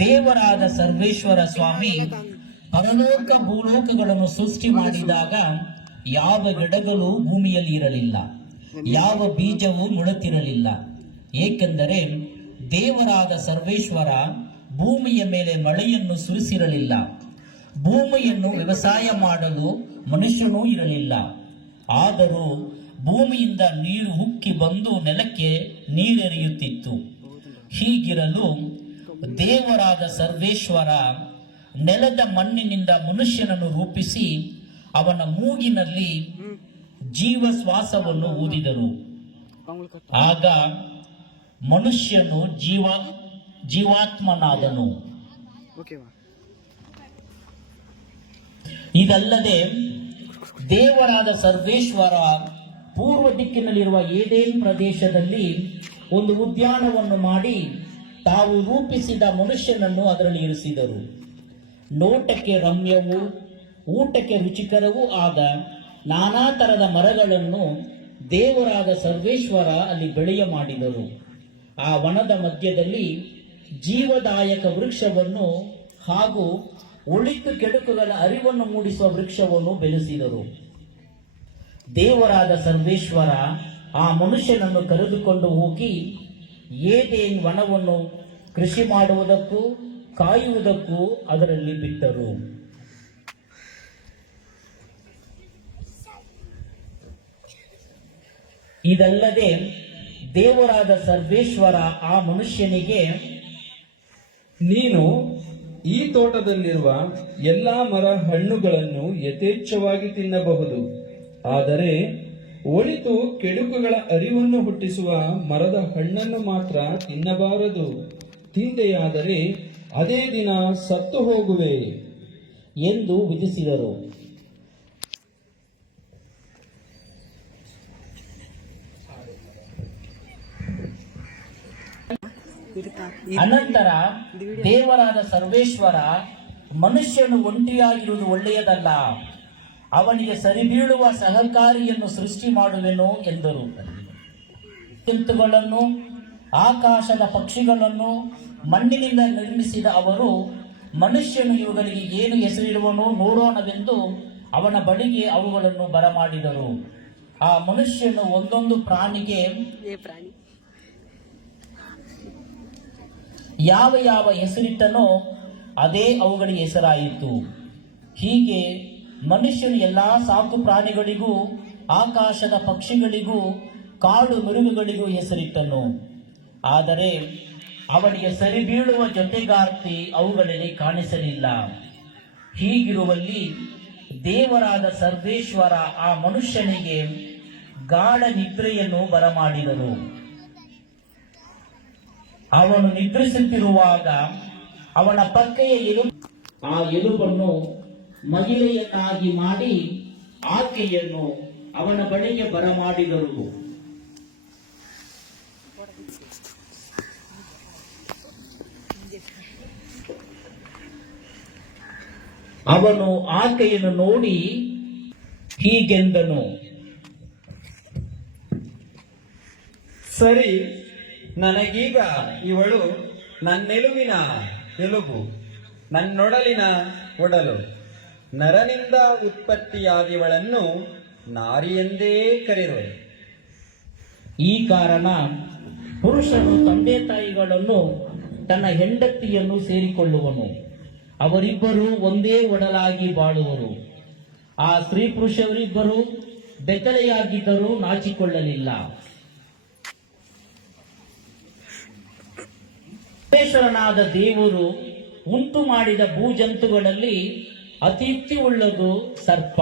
ದೇವರಾದ ಸರ್ವೇಶ್ವರ ಸ್ವಾಮಿ ಪರಲೋಕ ಭೂಲೋಕಗಳನ್ನು ಸೃಷ್ಟಿ ಮಾಡಿದಾಗ ಯಾವ ಗಿಡಗಳು ಭೂಮಿಯಲ್ಲಿ ಇರಲಿಲ್ಲ, ಯಾವ ಬೀಜವೂ ಮೊಳೆತಿರಲಿಲ್ಲ. ಏಕೆಂದರೆ ದೇವರಾದ ಸರ್ವೇಶ್ವರ ಭೂಮಿಯ ಮೇಲೆ ಮಳೆಯನ್ನು ಸುರಿಸಿರಲಿಲ್ಲ. ಭೂಮಿಯನ್ನು ವ್ಯವಸಾಯ ಮಾಡಲು ಮನುಷ್ಯನೂ ಇರಲಿಲ್ಲ. ಆದರೂ ಭೂಮಿಯಿಂದ ನೀರು ಉಕ್ಕಿ ಬಂದು ನೆಲಕ್ಕೆ ನೀರೆರೆಯುತ್ತಿತ್ತು. ಹೀಗಿರಲು ದೇವರಾದ ಸರ್ವೇಶ್ವರ ನೆಲದ ಮಣ್ಣಿನಿಂದ ಮನುಷ್ಯನನ್ನು ರೂಪಿಸಿ ಅವನ ಮೂಗಿನಲ್ಲಿ ಜೀವ ಶ್ವಾಸವನ್ನು ಊದಿದರು. ಆಗ ಮನುಷ್ಯನು ಜೀವಾತ್ಮನಾದನು. ಇದಲ್ಲದೆ ದೇವರಾದ ಸರ್ವೇಶ್ವರ ಪೂರ್ವ ದಿಕ್ಕಿನಲ್ಲಿರುವ ಏದೇನ್ ಪ್ರದೇಶದಲ್ಲಿ ಒಂದು ಉದ್ಯಾನವನ್ನು ಮಾಡಿ ತಾವು ರೂಪಿಸಿದ ಮನುಷ್ಯನನ್ನು ಅದರಲ್ಲಿ ಇರಿಸಿದರು. ನೋಟಕ್ಕೆ ರಮ್ಯವೂ ಊಟಕ್ಕೆ ರುಚಿಕರವೂ ಆದ ನಾನಾ ತರದ ಮರಗಳನ್ನು ದೇವರಾದ ಸರ್ವೇಶ್ವರ ಅಲ್ಲಿ ಬೆಳೆಯ ಮಾಡಿದರು. ಆ ವನದ ಮಧ್ಯದಲ್ಲಿ ಜೀವದಾಯಕ ವೃಕ್ಷವನ್ನು ಹಾಗೂ ಒಳಿತು ಕೆಡುಕುಗಳ ಅರಿವನ್ನು ಮೂಡಿಸುವ ವೃಕ್ಷವನ್ನು ಬೆಳೆಸಿದರು. ದೇವರಾದ ಸರ್ವೇಶ್ವರ ಆ ಮನುಷ್ಯನನ್ನು ಕರೆದುಕೊಂಡು ಹೋಗಿ ಏದೇನ್ ವನವನ್ನು ಕೃಷಿ ಮಾಡುವುದಕ್ಕೂ ಕಾಯುವುದಕ್ಕೂ ಅದರಲ್ಲಿ ಬಿಟ್ಟರು. ಇದಲ್ಲದೆ ದೇವರಾದ ಸರ್ವೇಶ್ವರ ಆ ಮನುಷ್ಯನಿಗೆ, ನೀನು ಈ ತೋಟದಲ್ಲಿರುವ ಎಲ್ಲಾ ಮರ ಹಣ್ಣುಗಳನ್ನು ಯಥೇಚ್ಛವಾಗಿ ತಿನ್ನಬಹುದು, ಆದರೆ ಒಳಿತು ಕೆಡುಕುಗಳ ಅರಿವನ್ನು ಹುಟ್ಟಿಸುವ ಮರದ ಹಣ್ಣನ್ನು ಮಾತ್ರ ತಿನ್ನಬಾರದು. ತಿಂದೆಯಾದರೆ ಅದೇ ದಿನ ಸತ್ತು ಹೋಗುವೆ ಎಂದು ವಿಧಿಸಿದರು. ಅನಂತರ ದೇವರಾದ ಸರ್ವೇಶ್ವರ, ಮನುಷ್ಯನು ಒಂಟಿಯಾಗಿರುವುದು ಒಳ್ಳೆಯದಲ್ಲ, ಅವನಿಗೆ ಸರಿಬೀಳುವ ಸಹಕಾರಿಯನ್ನು ಸೃಷ್ಟಿ ಮಾಡುವೆನು ಎಂದರು. ಜಂತುಗಳನ್ನು, ಆಕಾಶದ ಪಕ್ಷಿಗಳನ್ನು ಮಣ್ಣಿನಿಂದ ನಿರ್ಮಿಸಿದ ಅವರು, ಮನುಷ್ಯನು ಇವುಗಳಿಗೆ ಏನು ಹೆಸರಿಡುವನೋ ನೋಡೋಣವೆಂದು ಅವನ ಬಳಿಗೆ ಅವುಗಳನ್ನು ಬರಮಾಡಿದರು. ಆ ಮನುಷ್ಯನು ಒಂದೊಂದು ಪ್ರಾಣಿಗೆ ಯಾವ ಯಾವ ಹೆಸರಿಟ್ಟನೋ ಅದೇ ಅವುಗಳಿಗೆ ಹೆಸರಾಯಿತು. ಹೀಗೆ ಮನುಷ್ಯನು ಎಲ್ಲಾ ಸಾಕು ಪ್ರಾಣಿಗಳಿಗೂ, ಆಕಾಶದ ಪಕ್ಷಿಗಳಿಗೂ, ಕಾಡು ಮೃಗಗಳಿಗೂ ಹೆಸರಿಟ್ಟನು. ಆದರೆ ಅವನಿಗೆ ಸರಿಬೀಳುವ ಜೊತೆಗಾರ್ತಿ ಅವುಗಳಲ್ಲಿ ಕಾಣಿಸಲಿಲ್ಲ. ಹೀಗಿರುವಲ್ಲಿ ದೇವರಾದ ಸರ್ವೇಶ್ವರ ಆ ಮನುಷ್ಯನಿಗೆ ಗಾಢ ನಿದ್ರೆಯನ್ನು ಬರಮಾಡಿದರು. ಅವನು ನಿದ್ರಿಸುತ್ತಿರುವಾಗ ಅವನ ಪಕ್ಕೆಯ ಆ ಎಲುಬನ್ನು ಮಹಿಳೆಯನ್ನಾಗಿ ಮಾಡಿ ಆಕೆಯನ್ನು ಅವನ ಬಳಿಗೆ ಬರಮಾಡಿದರು. ಅವನು ಆಕೆಯನ್ನು ನೋಡಿ ಹೀಗೆಂದನು, ಸರಿ, ನನಗೀಗ ಇವಳು ನನ್ನೆಲುಬಿನ ಎಲುಬು, ನನ್ನೊಡಲಿನ ಒಡಲು. ನರನಿಂದ ಉತ್ಪತ್ತಿಯಾದವಳನ್ನು ನಾರಿಯೆಂದೇ ಕರೆಯುವೆ. ಈ ಕಾರಣ ಪುರುಷನು ತಂದೆ ತಾಯಿಗಳನ್ನು, ತನ್ನ ಹೆಂಡತಿಯನ್ನು ಸೇರಿಕೊಳ್ಳುವನು, ಅವರಿಬ್ಬರು ಒಂದೇ ಒಡಲಾಗಿ ಬಾಳುವರು. ಆ ಸ್ತ್ರೀ ಪುರುಷರಿಬ್ಬರು ಬೆತ್ತಲೆಯಾಗಿದ್ದರೂ ನಾಚಿಕೊಳ್ಳಲಿಲ್ಲ. ಪರಮೇಶ್ವರನಾದ ದೇವರು ಉಂಟು ಮಾಡಿದ ಭೂಜಂತುಗಳಲ್ಲಿ ಅತಿಥಿ ಉಳ್ಳದು ಸರ್ಪ.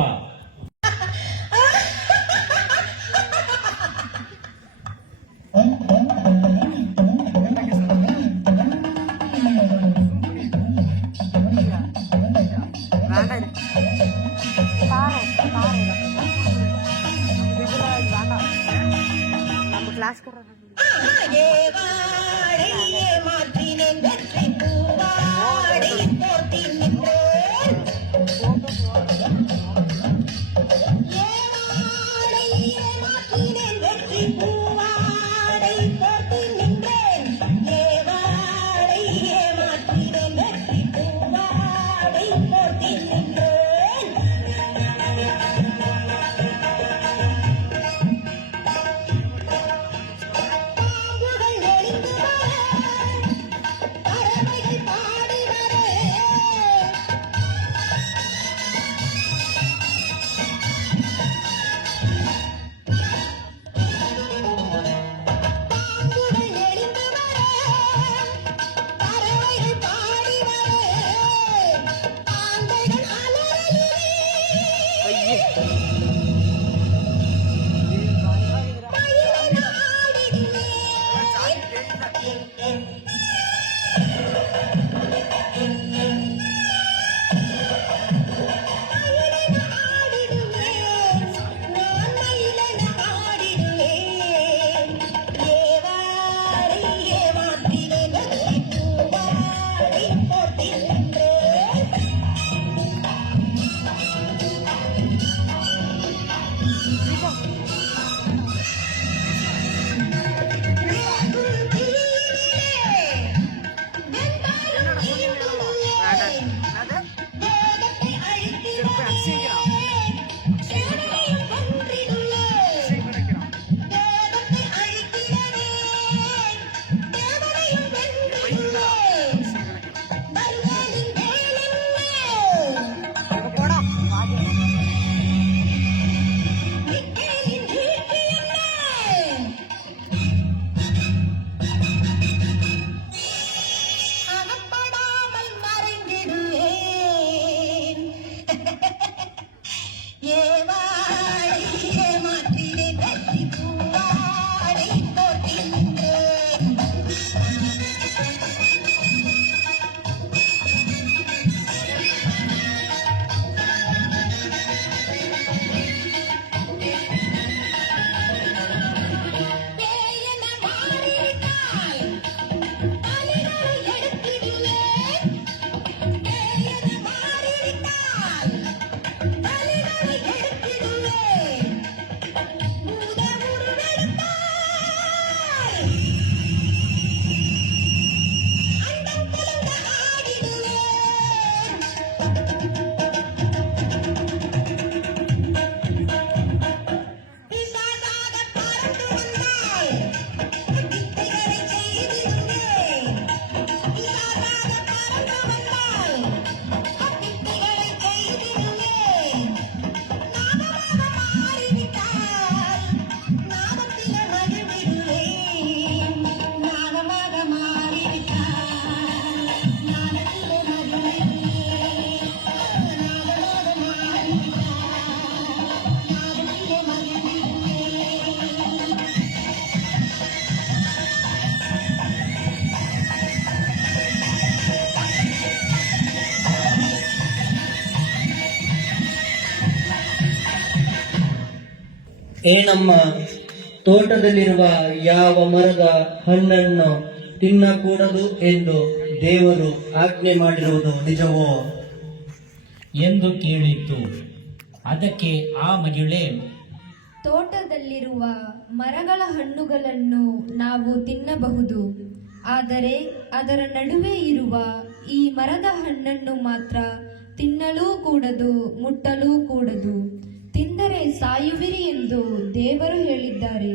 ನಮ್ಮ ತೋಟದಲ್ಲಿರುವ ಯಾವ ಮರದ ಹಣ್ಣನ್ನು ತಿನ್ನಕೂಡದು ಎಂದು ದೇವರು ಆಜ್ಞೆ ಮಾಡಿರುವುದು ನಿಜವೋ ಎಂದು ಕೇಳಿತು. ಅದಕ್ಕೆ ಆ ಮಹಿಳೆ, ತೋಟದಲ್ಲಿರುವ ಮರಗಳ ಹಣ್ಣುಗಳನ್ನು ನಾವು ತಿನ್ನಬಹುದು, ಆದರೆ ಅದರ ನಡುವೆ ಇರುವ ಈ ಮರದ ಹಣ್ಣನ್ನು ಮಾತ್ರ ತಿನ್ನಲೂ ಕೂಡದು, ಮುಟ್ಟಲೂ ಕೂಡದು. ತಿಂದರೆ ಸಾಯುವಿರಿ ಎಂದು ದೇವರು ಹೇಳಿದ್ದಾರೆ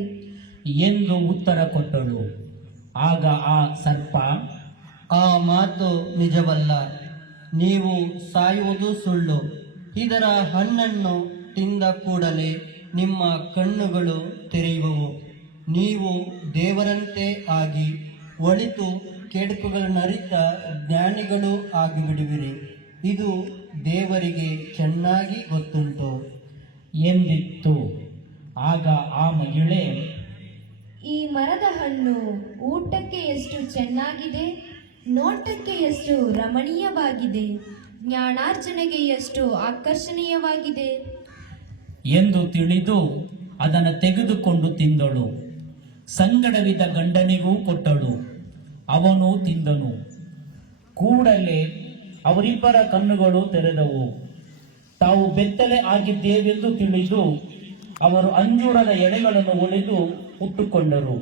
ಎಂದು ಉತ್ತರ ಕೊಟ್ಟಳು. ಆಗ ಆ ಸರ್ಪ, ಆ ಮಾತು ನಿಜವಲ್ಲ, ನೀವು ಸಾಯುವುದು ಸುಳ್ಳು. ಇದರ ಹಣ್ಣನ್ನು ತಿಂದ ಕೂಡಲೇ ನಿಮ್ಮ ಕಣ್ಣುಗಳು ತೆರೆಯುವವು, ನೀವು ದೇವರಂತೆ ಆಗಿ ಒಳಿತು ಕೆಡುಕುಗಳನ್ನರಿತ ಜ್ಞಾನಿಗಳು ಆಗಿಬಿಡುವಿರಿ. ಇದು ದೇವರಿಗೆ ಚೆನ್ನಾಗಿ ಗೊತ್ತುಂಟು ಎಂದಿತ್ತು. ಆಗ ಆ ಮಹಿಳೆ, ಈ ಮರದ ಹಣ್ಣು ಊಟಕ್ಕೆ ಎಷ್ಟು ಚೆನ್ನಾಗಿದೆ, ನೋಟಕ್ಕೆ ಎಷ್ಟು ರಮಣೀಯವಾಗಿದೆ, ಜ್ಞಾನಾರ್ಜನೆಗೆ ಎಷ್ಟು ಆಕರ್ಷಣೀಯವಾಗಿದೆ ಎಂದು ತಿಳಿದು ಅದನ್ನು ತೆಗೆದುಕೊಂಡು ತಿಂದಳು. ಸಂಗಡವಿದ್ದ ಗಂಡನಿಗೂ ಕೊಟ್ಟಳು, ಅವನು ತಿಂದನು. ಕೂಡಲೇ ಅವರಿಬ್ಬರ ಕಣ್ಣುಗಳು ತೆರೆದವು. ತಾವು ಬೆತ್ತಲೆ ಆಗಿದ್ದೇವೆಂದು ತಿಳಿದು ಅವರು ಅಂಜೂರದ ಎಳೆಗಳನ್ನು ಒಡೆದು ಉಟ್ಟುಕೊಂಡರು.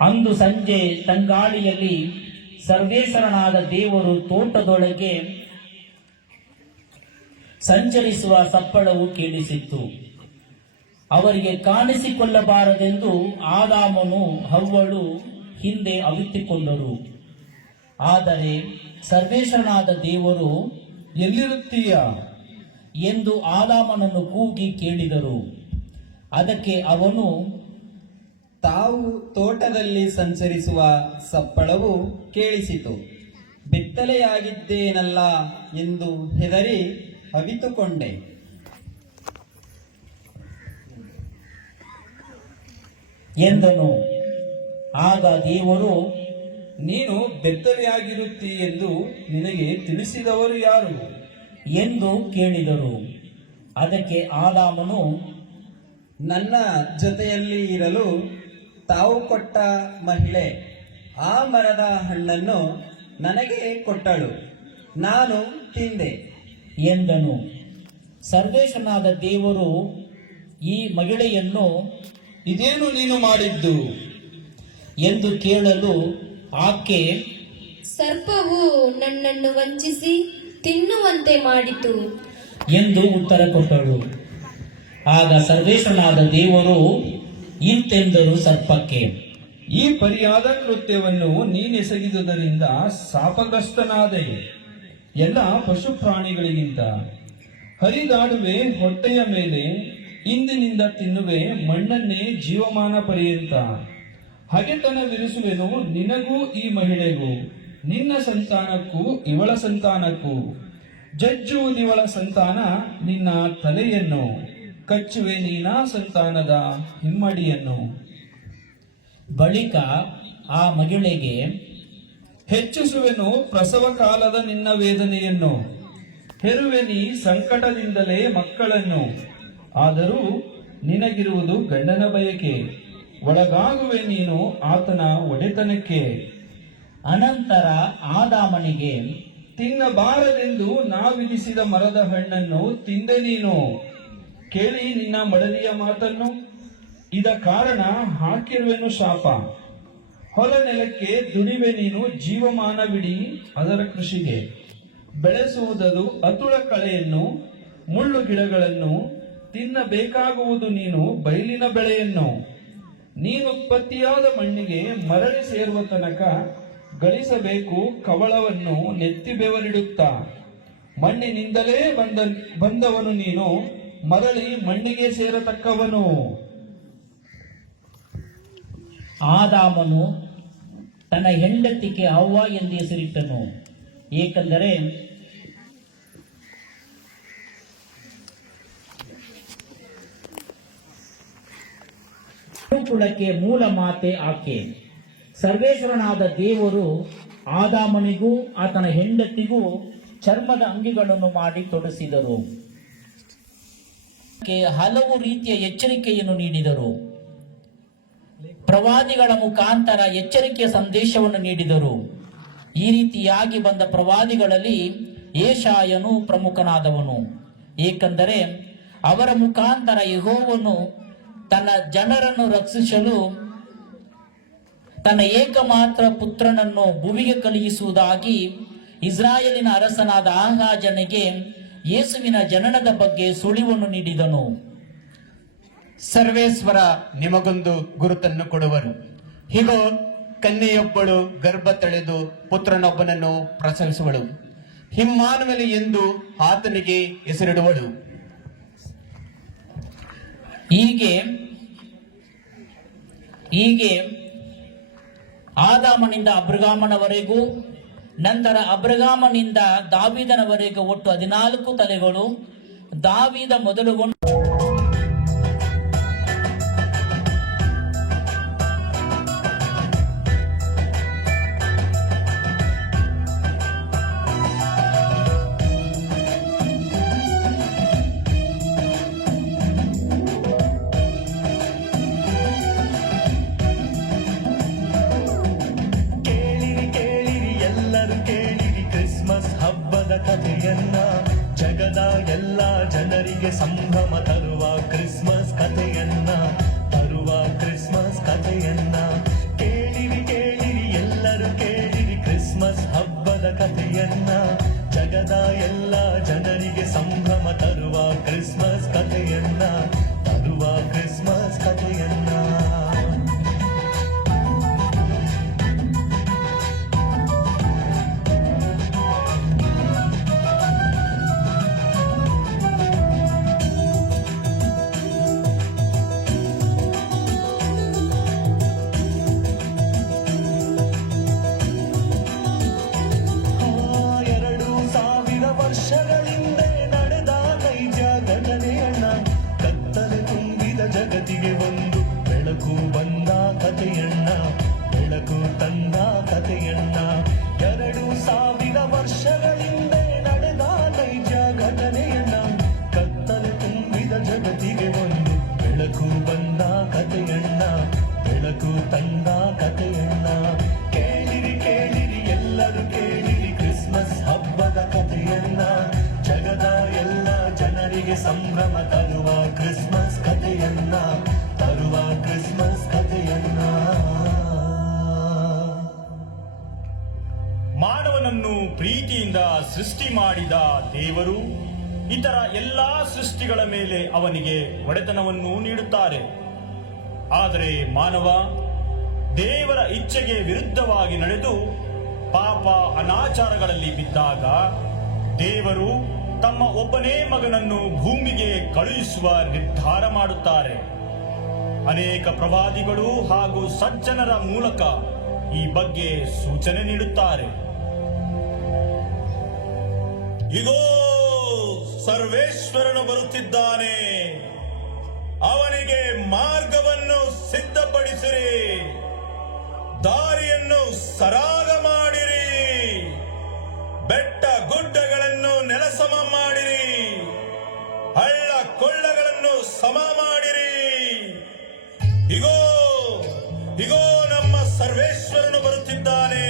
ಅಂದು ಸಂಜೆ ತಂಗಾಳಿಯಲ್ಲಿ ಸರ್ವೇಶ್ವರನಾದ ದೇವರು ತೋಟದೊಳಗೆ ಸಂಚರಿಸುವ ಸಪ್ಪಳವು ಕೇಳಿಸಿತ್ತು. ಅವರಿಗೆ ಕಾಣಿಸಿಕೊಳ್ಳಬಾರದೆಂದು ಆದಾಮನು ಹವ್ವಳು ಹಿಂದೆ ಅವಿತುಕೊಂಡರು. ಆದರೆ ಸರ್ವೇಶ್ವರನಾದ ದೇವರು, ಎಲ್ಲಿರುತ್ತೀಯ ಎಂದು ಆದಾಮನನ್ನು ಕೂಗಿ ಕೇಳಿದರು. ಅದಕ್ಕೆ ಅವನು, ತಾವು ತೋಟದಲ್ಲಿ ಸಂಚರಿಸುವ ಸಪ್ಪಳವು ಕೇಳಿಸಿತು, ಬೆತ್ತಲೆಯಾಗಿದ್ದೇನಲ್ಲ ಎಂದು ಹೆದರಿ ಅವಿತುಕೊಂಡೆ. ಎಂದನು. ಆಗ ದೇವರು, ನೀನು ಬೆತ್ತಲೆಯಾಗಿರುತ್ತೀ ಎಂದು ನಿನಗೆ ತಿಳಿಸಿದವರು ಯಾರು ಎಂದು ಕೇಳಿದರು. ಅದಕ್ಕೆ ಆದಾಮನು, ನನ್ನ ಜೊತೆಯಲ್ಲಿ ಇರಲು ತಾವು ಕೊಟ್ಟ ಮಹಿಳೆ ಆ ಮರದ ಹಣ್ಣನ್ನು ನನಗೆ ಕೊಟ್ಟಳು, ನಾನು ತಿಂದೆ ಎಂದನು. ಸರ್ವೇಶ್ವರನಾದ ದೇವರು ಈ ಮಹಿಳೆಯನ್ನು ಇದೇನು ನೀನು ಮಾಡಿದ್ದು ಎಂದು ಕೇಳಲು ಆಕೆ, ಸರ್ಪವು ನನ್ನನ್ನು ವಂಚಿಸಿ ತಿನ್ನುವಂತೆ ಮಾಡಿತು ಎಂದು ಉತ್ತರ ಕೊಟ್ಟಳು. ಆಗ ಸರ್ವೇಶ್ವರನಾದ ದೇವರು ಇಂತೆಂದರು ಸರ್ಪಕ್ಕೆ, ಈ ಪರಿಯಾದ ಕೃತ್ಯವನ್ನು ನೀನೆಸಗಿದುದರಿಂದ ಶಾಪಗ್ರಸ್ತನಾದೆ. ಎಲ್ಲ ಪಶು ಪ್ರಾಣಿಗಳಿಗಿಂತ ಹರಿದಾಡುವೆ ಹೊಟ್ಟೆಯ ಮೇಲೆ, ಇಂದಿನಿಂದ ತಿನ್ನುವೆ ಮಣ್ಣನ್ನೇ ಜೀವಮಾನ ಪರ್ಯಂತ. ಹಗೆತನವಿರಿಸುವೆನು ನಿನಗೂ ಈ ಮಹಿಳೆಗೂ, ನಿನ್ನ ಸಂತಾನಕ್ಕೂ ಇವಳ ಸಂತಾನಕ್ಕೂ. ಜಜ್ಜುವುದಿವಳ ಸಂತಾನ ನಿನ್ನ ತಲೆಯನ್ನು, ಕಚ್ಚುವೆ ನೀನಾ ಸಂತಾನದ ಹಿಮ್ಮಡಿಯನ್ನು. ಬಳಿಕ ಆ ಮಹಿಳೆಗೆ, ಹೆಚ್ಚಿಸುವೆನು ಪ್ರಸವ ಕಾಲದ ನಿನ್ನ ವೇದನೆಯನ್ನು, ಹೆರುವೆ ನೀ ಸಂಕಟದಿಂದಲೇ ಮಕ್ಕಳನ್ನು. ಆದರೂ ನಿನಗಿರುವುದು ಗಂಡನ ಬಯಕೆ, ಒಳಗಾಗುವೆ ನೀನು ಆತನ ಒಡೆತನಕ್ಕೆ. ಅನಂತರ ಆದಾಮನಿಗೆ, ತಿನ್ನಬಾರದೆಂದು ನಾ ವಿಧಿಸಿದ ಮರದ ಹಣ್ಣನ್ನು ತಿಂದೆ ನೀನು. ಕೇಳಿ ನಿನ್ನ ಮಡದಿಯ ಮಾತನ್ನು, ಇದ ಕಾರಣ ಹಾಕಿರುವೆನು ಶಾಪ. ಹೊಲ ನೆಲಕ್ಕೆ ದುಡಿವೆ ನೀನು ಜೀವಮಾನವಿಡೀ ಅದರ ಕೃಷಿಗೆ. ಬೆಳೆಸುವುದದು ಅತುಳ ಕಳೆಯನ್ನು, ಮುಳ್ಳು ಗಿಡಗಳನ್ನು. ತಿನ್ನಬೇಕಾಗುವುದು ನೀನು ಬಯಲಿನ ಬೆಳೆಯನ್ನು. ನೀನುತ್ಪತ್ತಿಯಾದ ಮಣ್ಣಿಗೆ ಮರಳಿ ಸೇರುವ ತನಕ ಗಳಿಸಬೇಕು ಕವಳವನ್ನು ನೆತ್ತಿ ಬೆವರಿಡುತ್ತಾ. ಮಣ್ಣಿನಿಂದಲೇ ಬಂದವನು ನೀನು, ಮರಳಿ ಮಣ್ಣಿಗೆ ಸೇರತಕ್ಕವನು. ಆದಾಮನು ತನ್ನ ಹೆಂಡತಿಗೆ ಹವ್ವ ಎಂದು ಹೆಸರಿಟ್ಟನು, ಏಕೆಂದರೆ ಕುಲಕ್ಕೆ ಮೂಲ ಮಾತೆ ಆಕೆ. ಸರ್ವೇಶ್ವರನಾದ ದೇವರು ಆದಾಮನಿಗೂ ಆತನ ಹೆಂಡತಿಗೂ ಚರ್ಮದ ಅಂಗಿಗಳನ್ನು ಮಾಡಿ ತೊಡಿಸಿದರು. ಹಲವು ರೀತಿಯ ಎಚ್ಚರಿಕೆಯನ್ನು ನೀಡಿದರು. ಪ್ರವಾದಿಗಳ ಮುಖಾಂತರ ಎಚ್ಚರಿಕೆಯ ಸಂದೇಶವನ್ನು ನೀಡಿದರು. ಈ ರೀತಿಯಾಗಿ ಬಂದ ಪ್ರವಾದಿಗಳಲ್ಲಿ ಯೆಶಾಯನು ಪ್ರಮುಖನಾದವನು, ಏಕೆಂದರೆ ಅವರ ಮುಖಾಂತರ ಯೆಹೋವನು ತನ್ನ ಜನರನ್ನು ರಕ್ಷಿಸಲು ತನ್ನ ಏಕಮಾತ್ರ ಪುತ್ರನನ್ನು ಭುವಿಗೆ ಕಳುಹಿಸುವುದಾಗಿ ಇಸ್ರಾಯೇಲಿನ ಅರಸನಾದ ಆಹಾಜನಿಗೆ ಯೇಸುವಿನ ಜನನದ ಬಗ್ಗೆ ಸುಳಿವನ್ನು ನೀಡಿದನು. ಸರ್ವೇಶ್ವರ ನಿಮಗೊಂದು ಗುರುತನ್ನು ಕೊಡುವರು. ಹೀಗೋ ಕನ್ಯೆಯೊಬ್ಬಳು ಗರ್ಭ ತಳೆದು ಪುತ್ರನೊಬ್ಬನನ್ನು ಪ್ರಸವಿಸುವಳು. ಇಮ್ಮಾನುವೇಲ ಎಂದು ಆತನಿಗೆ ಹೆಸರಿಡುವಳು. ಹೀಗೆ ಆದಾಮನಿಂದ ಅಬ್ರಗಾಮನವರೆಗೂ, ನಂತರ ಅಬ್ರಗಾಮನಿಂದ ದಾವೀದನವರೆಗೂ ಒಟ್ಟು 14 ತಲೆಗಳು. ದಾವೀದ ಮೊದಲುಗೊಂಡು ಕೇಳಿರಿ ಕೇಳಿರಿ ಎಲ್ಲರೂ ಕೇಳಿರಿ ಕ್ರಿಸ್ಮಸ್ ಹಬ್ಬದ ಕಥೆಯನ್ನ, ಜಗದ ಎಲ್ಲ ಜನರಿಗೆ ಸಂಭ್ರಮ ತರುವ ಕ್ರಿಸ್ಮಸ್ ಕಥೆಯನ್ನ, ತರುವ ಕ್ರಿಸ್ಮಸ್ ಕಥೆಯನ್ನ. ಕೇಳಿರಿ ಕೇಳಿರಿ ಎಲ್ಲರೂ ಕೇಳಿರಿ ಕ್ರಿಸ್ಮಸ್ ಹಬ್ಬದ ಕಥೆಯನ್ನ, ಜಗದ ಎಲ್ಲ ಜನರಿಗೆ ಸಂಭ್ರಮ ತರುವ ಕ್ರಿಸ್ಮಸ್ ಕಥೆಯನ್ನ, ತರುವ ಕ್ರಿಸ್ಮಸ್ ಕಥೆಯನ್ನ. ವರ್ಷಗಳಿಂದ ನಡೆದ ನೈಜ ಘಟನೆಯನ್ನ, ಕತ್ತಲೆ ತುಂಬಿದ ಜಗತ್ತಿಗೆ ಒಂದು ಬೆಳಕು ಬಂದ ಕಥೆಯನ್ನ, ಬೆಳಕು ತಂದ ಕಥೆಯನ್ನ. 2000 ವರ್ಷಗಳಿಂದ ನಡೆದ ನೈಜ ಘಟನೆಯನ್ನ, ಕತ್ತಲೆ ತುಂಬಿದ ಜಗತ್ತಿಗೆ ಒಂದು ಬೆಳಕು ಬಂದ ಕಥೆಯನ್ನ, ಬೆಳಕು ತಂದ ಕಥೆಯನ್ನ. ಕೇಳಿರಿ ಕೇಳಿರಿ ಎಲ್ಲರೂ ಕೇಳಿರಿ ಕ್ರಿಸ್ಮಸ್ ಹಬ್ಬದ ಕಥೆಯನ್ನ, ಜಗದ ಎಲ್ಲ ಜನರಿಗೆ ಸಂಭ್ರಮ ತರುವ ಕ್ರಿಸ್ಮಸ್ ಕಥೆಯನ್ನ, ತರುವ ಕ್ರಿಸ್ಮಸ್ ಕಥೆಯನ್ನ. ಮಾನವನನ್ನು ಪ್ರೀತಿಯಿಂದ ಸೃಷ್ಟಿ ಮಾಡಿದ ದೇವರು ಇತರ ಎಲ್ಲಾ ಸೃಷ್ಟಿಗಳ ಮೇಲೆ ಅವನಿಗೆ ಒಡೆತನವನ್ನು ನೀಡುತ್ತಾರೆ. ಆದರೆ ಮಾನವ ದೇವರ ಇಚ್ಛೆಗೆ ವಿರುದ್ಧವಾಗಿ ನಡೆದು ಪಾಪ ಅನಾಚಾರಗಳಲ್ಲಿ ಬಿದ್ದಾಗ ದೇವರು ತಮ್ಮ ಒಬ್ಬನೇ ಮಗನನ್ನು ಭೂಮಿಗೆ ಕಳುಹಿಸುವ ನಿರ್ಧಾರ ಮಾಡುತ್ತಾರೆ. ಅನೇಕ ಪ್ರವಾದಿಗಳು ಹಾಗೂ ಸಜ್ಜನರ ಮೂಲಕ ಈ ಬಗ್ಗೆ ಸೂಚನೆ ನೀಡುತ್ತಾರೆ. ಇಗೋ ಸರ್ವೇಶ್ವರನು ಬರುತ್ತಿದ್ದಾನೆ, ಅವನಿಗೆ ಮಾರ್ಗವನ್ನು ಸಿದ್ಧಪಡಿಸಿರಿ, ದಾರಿಯನ್ನು ಸರಾಗ ಮಾಡಿರಿ, ಬೆಟ್ಟ ಗುಡ್ಡಗಳನ್ನು ನೆಲಸಮ ಮಾಡಿರಿ, ಹಳ್ಳ ಕೊಳ್ಳಗಳನ್ನು ಸಮ ಮಾಡಿರಿ. ಇಗೋ ಇಗೋ ನಮ್ಮ ಸರ್ವೇಶ್ವರನು ಬರುತ್ತಿದ್ದಾನೆ.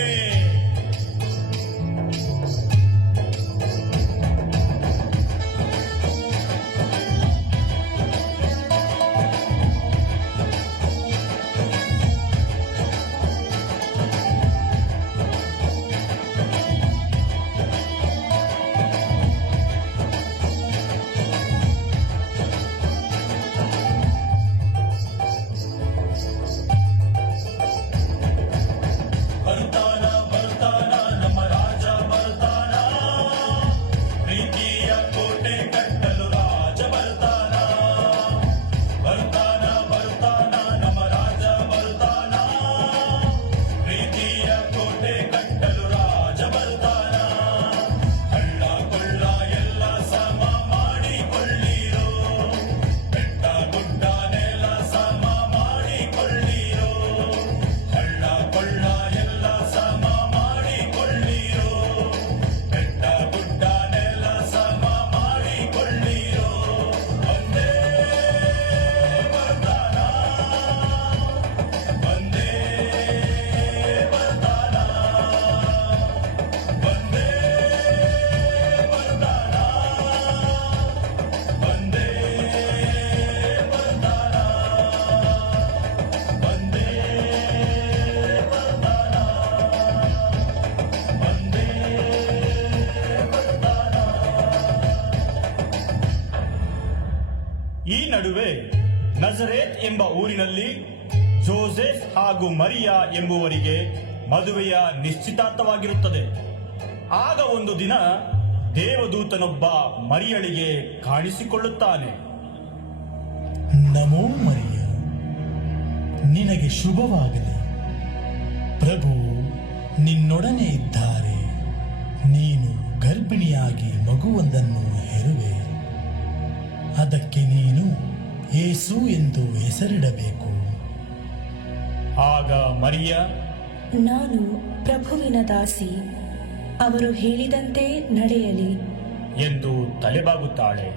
ಈ ನಡುವೆ ನಜರೇತ್ ಎಂಬ ಊರಿನಲ್ಲಿ ಜೋಸೆಫ್ ಹಾಗೂ ಮರಿಯಾ ಎಂಬುವರಿಗೆ ಮದುವೆಯ ನಿಶ್ಚಿತಾರ್ಥವಾಗಿರುತ್ತದೆ. ಆಗ ಒಂದು ದಿನ ದೇವದೂತನೊಬ್ಬ ಮರಿಯಳಿಗೆ ಕಾಣಿಸಿಕೊಳ್ಳುತ್ತಾನೆ. ನಮೋ ಮರಿಯ, ನಿನಗೆ ಶುಭವಾಗಲಿ. ಪ್ರಭು ನಿನ್ನೊಡನೆ ಇದ್ದಾರೆ. ನೀನು ಗರ್ಭಿಣಿಯಾಗಿ ಮಗುವೊಂದನ್ನು ಹೆರುವೆ. ಅದಕ್ಕೆ ನೀನು ಯೇಸು ಎಂದು ಹೆಸರಿಡಬೇಕು. ಆಗ ಮರಿಯ, ನಾನು ಪ್ರಭುವಿನ ದಾಸಿ, ಅವರು ಹೇಳಿದಂತೆ ನಡೆಯಲಿ ಎಂದು ತಲೆಬಾಗುತ್ತಾಳೆ.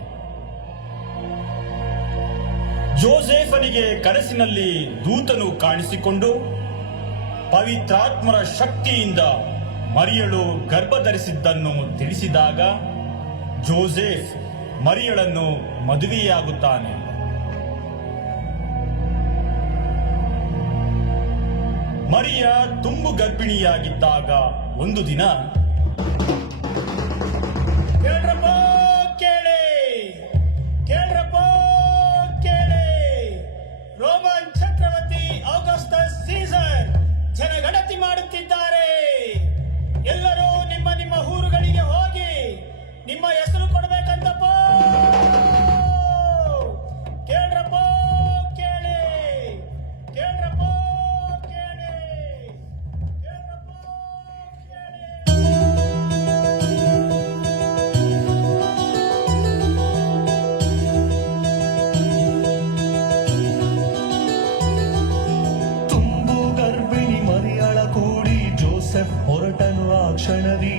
ಜೋಸೆಫನಿಗೆ ಕನಸಿನಲ್ಲಿ ದೂತನು ಕಾಣಿಸಿಕೊಂಡು ಪವಿತ್ರಾತ್ಮರ ಶಕ್ತಿಯಿಂದ ಮರಿಯಳು ಗರ್ಭಧರಿಸಿದ್ದನ್ನು ತಿಳಿಸಿದಾಗ ಜೋಸೆಫ್ ಮರಿಯಳನ್ನು ಮದುವೆಯಾಗುತ್ತಾನೆ. ಮರಿಯ ತುಂಬು ಗರ್ಭಿಣಿಯಾಗಿದ್ದಾಗ ಒಂದು ದಿನ, ಕೇಳ್ರಪ್ಪ ಕೇಳಿ, ಕೇಳ್ರಪ್ಪ ಕೇಳಿ, ರೋಮನ್ ಚಕ್ರವರ್ತಿ ಆಗಸ್ಟಸ್ ಸೀಸರ್ ಜನಗಣತಿ ಮಾಡುತ್ತಿದ್ದಾರೆ. ಎಲ್ಲರೂ ನಿಮ್ಮ ನಿಮ್ಮ ಊರುಗಳಿಗೆ ಹೋಗಿ ನಿಮ್ಮ ಹೆಸರು ಕೊಡಬೇಕಂತಪ್ಪ. ಕೇಳ್ರಪ್ಪ ಕೇಳಿ, ಕೇಳ್ರಪ್ಪ ಕೇಳಿ, ಕೇಳ್ರಪ್ಪ ಕೇಳಿ. ತುಂಬು ಗರ್ಭಿಣಿ ಮರಿಯಳ ಕೂಡಿ ಜೋಸೆಫ್ ಹೊರಟನು ಆ ಕ್ಷಣದಿ.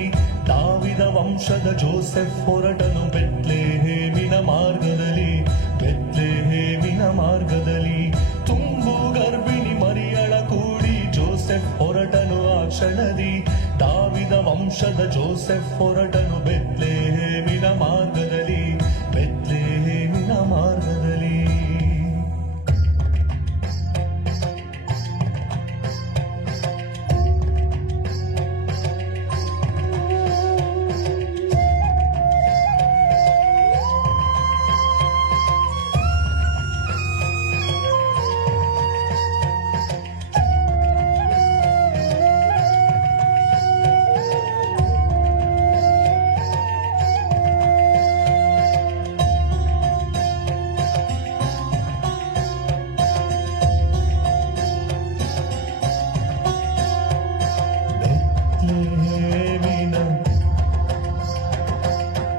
ದಾವಿದ ವಂಶದ ಜೋಸೆಫ್ ಹೊರಟನು ಬೆತ್ಲೆಹೇಮಿನ ಮಾರ್ಗದಲ್ಲಿ, ಬೆತ್ಲೆಹೇಮಿನ ಮಾರ್ಗದಲ್ಲಿ. ತುಂಬು ಗರ್ಭಿಣಿ ಮರಿಯಳ ಕೂಡಿ ಜೋಸೆಫ್ ಹೊರಟನು ಆ ಕ್ಷಣದಿ. ದಾವಿದ ವಂಶದ ಜೋಸೆಫ್ ಹೊರಟನು ಬೆತ್ಲೆಹೇಮಿನ ಮಾರ್ಗದಲ್ಲಿ, ಬೆತ್ಲೆಹೇಮಿನ ಮಾರ್ಗದಲ್ಲಿ.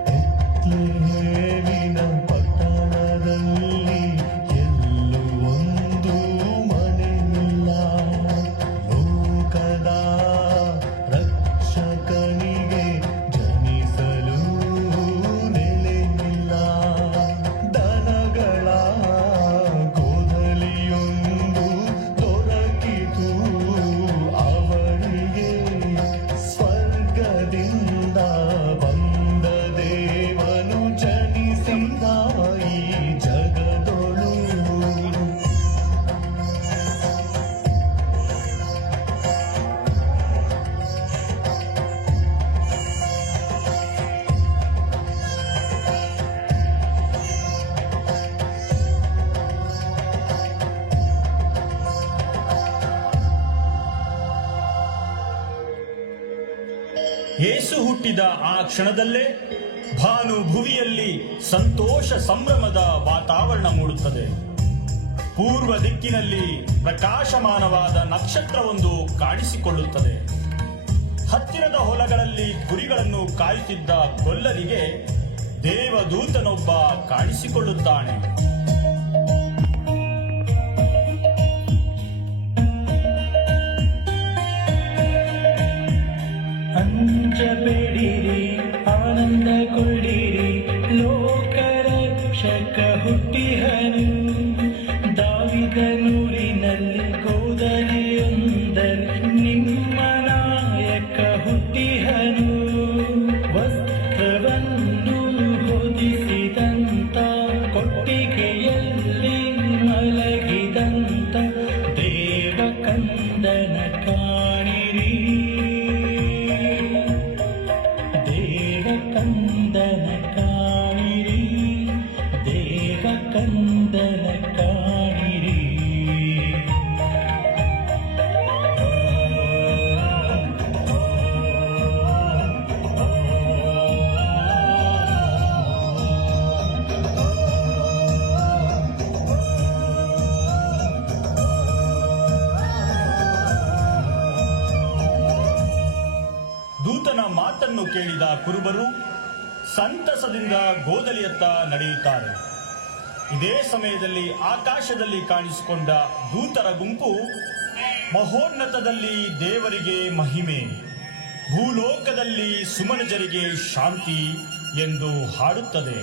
ಬೆತ್ಲೆಹೇಮಿನ ಪಟ್ಟಣದಲ್ಲಿ ಎಲ್ಲೂ ಒಂದು ಮನೆಯಿಲ್ಲ. ಲೋಕದ ರಕ್ಷಕನಿಗೆ ಜನಿಸಲು ನೆಲೆಯಿಲ್ಲ. ದನಗಳ ಕೋದಲಿಯೊಂದು ದೊರಕಿತು ಅವರಿಗೆ. ಸ್ವರ್ಗದಿಂದ ಬಂದ ದೇವನು ಜನಿಸಿದ ಈ ಜಗದೊಳು. ಯೇಸು ಹುಟ್ಟಿದ ಆ ಕ್ಷಣದಲ್ಲೇ ಭಾನು ಭುವಿಯಲ್ಲಿ ಸಂತೋಷ ಸಂಭ್ರಮದ ವಾತಾವರಣ ಮೂಡುತ್ತದೆ. ಪೂರ್ವ ದಿಕ್ಕಿನಲ್ಲಿ ಪ್ರಕಾಶಮಾನವಾದ ನಕ್ಷತ್ರವೊಂದು ಕಾಣಿಸಿಕೊಳ್ಳುತ್ತದೆ. ಹತ್ತಿರದ ಹೊಲಗಳಲ್ಲಿ ಕುರಿಗಳನ್ನು ಕಾಯುತ್ತಿದ್ದ ಗೊಲ್ಲರಿಗೆ ದೇವದೂತನೊಬ್ಬ ಕಾಣಿಸಿಕೊಳ್ಳುತ್ತಾನೆ. ಅಂಜಬೇಡಿರಿ, ಆನಂದಗೊಳ್ಳಿರಿ, ಲೋಕರಕ್ಷಕ ಹುಟ್ಟಿಹನು. ದಾವಿದನೂರಿನಲ್ಲಿ ಗೋದಲಿಯೊಂದರಲ್ಲಿ ನಿಮ್ಮ ನಾಯಕ ಹುಟ್ಟಿಹನು. ವಸ್ತ್ರವನ್ನು ಹೊದಿಸಿದಂತ, ಕೊಟ್ಟಿಗೆಯಲ್ಲಿ ಮಲಗಿದಂತ ದೇವಕಂದನ ಕಾಣಿರಿ. ದೂತನ ಮಾತನ್ನು ಕೇಳಿದ ಕುರುಬರು ಸಂತಸದಿಂದ ಗೋದಲಿಯತ್ತ ನಡೆಯುತ್ತಾರೆ. ಇದೇ ಸಮಯದಲ್ಲಿ ಆಕಾಶದಲ್ಲಿ ಕಾಣಿಸಿಕೊಂಡ ದೂತರ ಗುಂಪು ಮಹೋನ್ನತದಲ್ಲಿ ದೇವರಿಗೆ ಮಹಿಮೆ, ಭೂಲೋಕದಲ್ಲಿ ಸುಮನಜರಿಗೆ ಶಾಂತಿ ಎಂದು ಹಾಡುತ್ತದೆ.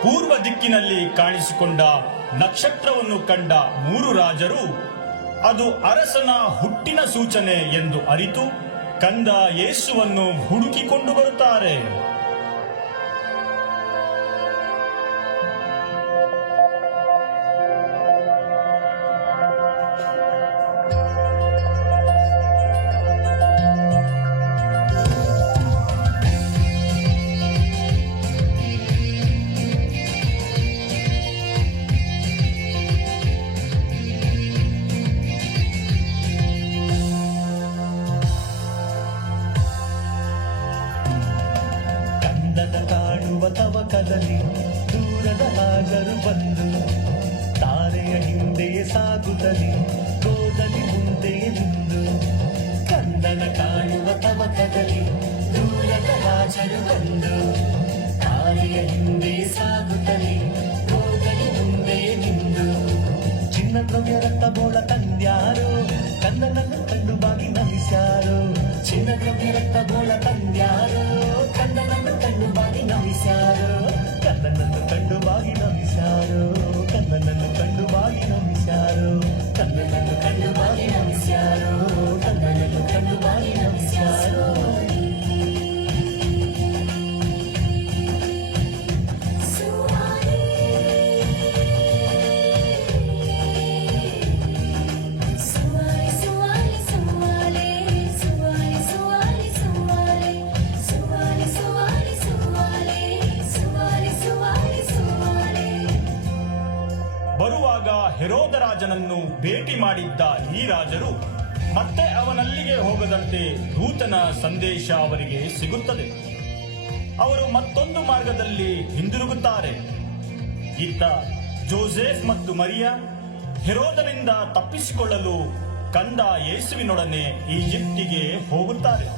ಪೂರ್ವ ದಿಕ್ಕಿನಲ್ಲಿ ಕಾಣಿಸಿಕೊಂಡ ನಕ್ಷತ್ರವನ್ನು ಕಂಡ 3 ರಾಜರು ಅದು ಅರಸನ ಹುಟ್ಟಿನ ಸೂಚನೆ ಎಂದು ಅರಿತು ಕಂದ ಯೇಸುವನ್ನು ಹುಡುಕಿಕೊಂಡು ಬರುತ್ತಾರೆ. ಕಾಣುವ ತವಕದಲ್ಲಿ ದೂರದ ರಾಜರು ಬಂದು ತಾರೆಯ ಹಿಂದೆಯೇ ಸಾಗುತ್ತಲಿ ಗೋದಲಿ ಮುಂದೆಯೇ ನಿಂದು. ಕಂದನ ಕಾಣುವ ತವಕದಲ್ಲಿ ದೂರದ ರಾಜರು ಬಂದು ತಾರೆಯ ಹಿಂದೆಯೇ ಸಾಗುತ್ತಲಿ ಗೋದಲಿ ಮುಂದೆಯೇ ನಿಂದು. ಚಿನ್ನ ದ್ರವ್ಯ ರಕ್ತ ಬೋಳ ತಂದ್ಯಾರೋ ಕಂದನನ್ನು ಕಂಡು ಬಾಗಿ ನಮಿಸ್ಯಾರೋ. ಚಿನ್ನ ದ್ರವ್ಯ ರಕ್ತ ಬೋಳ ತಂದ್ಯಾರೋ ಕಂದನನ್ನು ಕಂಡು ಬಾಗಿ ನಮಿಸ್ಯಾರೋ. ಕಂದನನ್ನು ಕಂಡು ಬಾಗಿ ನಮಿಸ್ಯಾರೋ. ಕಂದನನ್ನು ಕಂಡು ಬಾಗಿ ನಮಿಸ್ಯಾರೋ. ಕಂದನನ್ನು ಕಂಡು ಬಾಗಿ ನಮಿಸ್ಯಾರೋ. ಕಂದನನ್ನು ಕಂಡು ಬಾಗಿ ನಮಿಸ್ಯಾರೋ. ಬರುವಾಗ ಹೆರೋದ ರಾಜನನ್ನು ಭೇಟಿ ಮಾಡಿದ್ದ ಈ ರಾಜರು ಮತ್ತೆ ಅವನಲ್ಲಿಗೆ ಹೋಗದಂತೆ ದೂತನ ಸಂದೇಶ ಅವರಿಗೆ ಸಿಗುತ್ತದೆ. ಅವರು ಮತ್ತೊಂದು ಮಾರ್ಗದಲ್ಲಿ ಹಿಂದಿರುಗುತ್ತಾರೆ. ಇತ್ತ ಜೋಸೆಫ್ ಮತ್ತು ಮರಿಯಾ ಹೆರೋದನಿಂದ ತಪ್ಪಿಸಿಕೊಳ್ಳಲು ಕಂದ ಯೇಸುವಿನೊಡನೆ ಈಜಿಪ್ಟಿಗೆ ಹೋಗುತ್ತಾರೆ.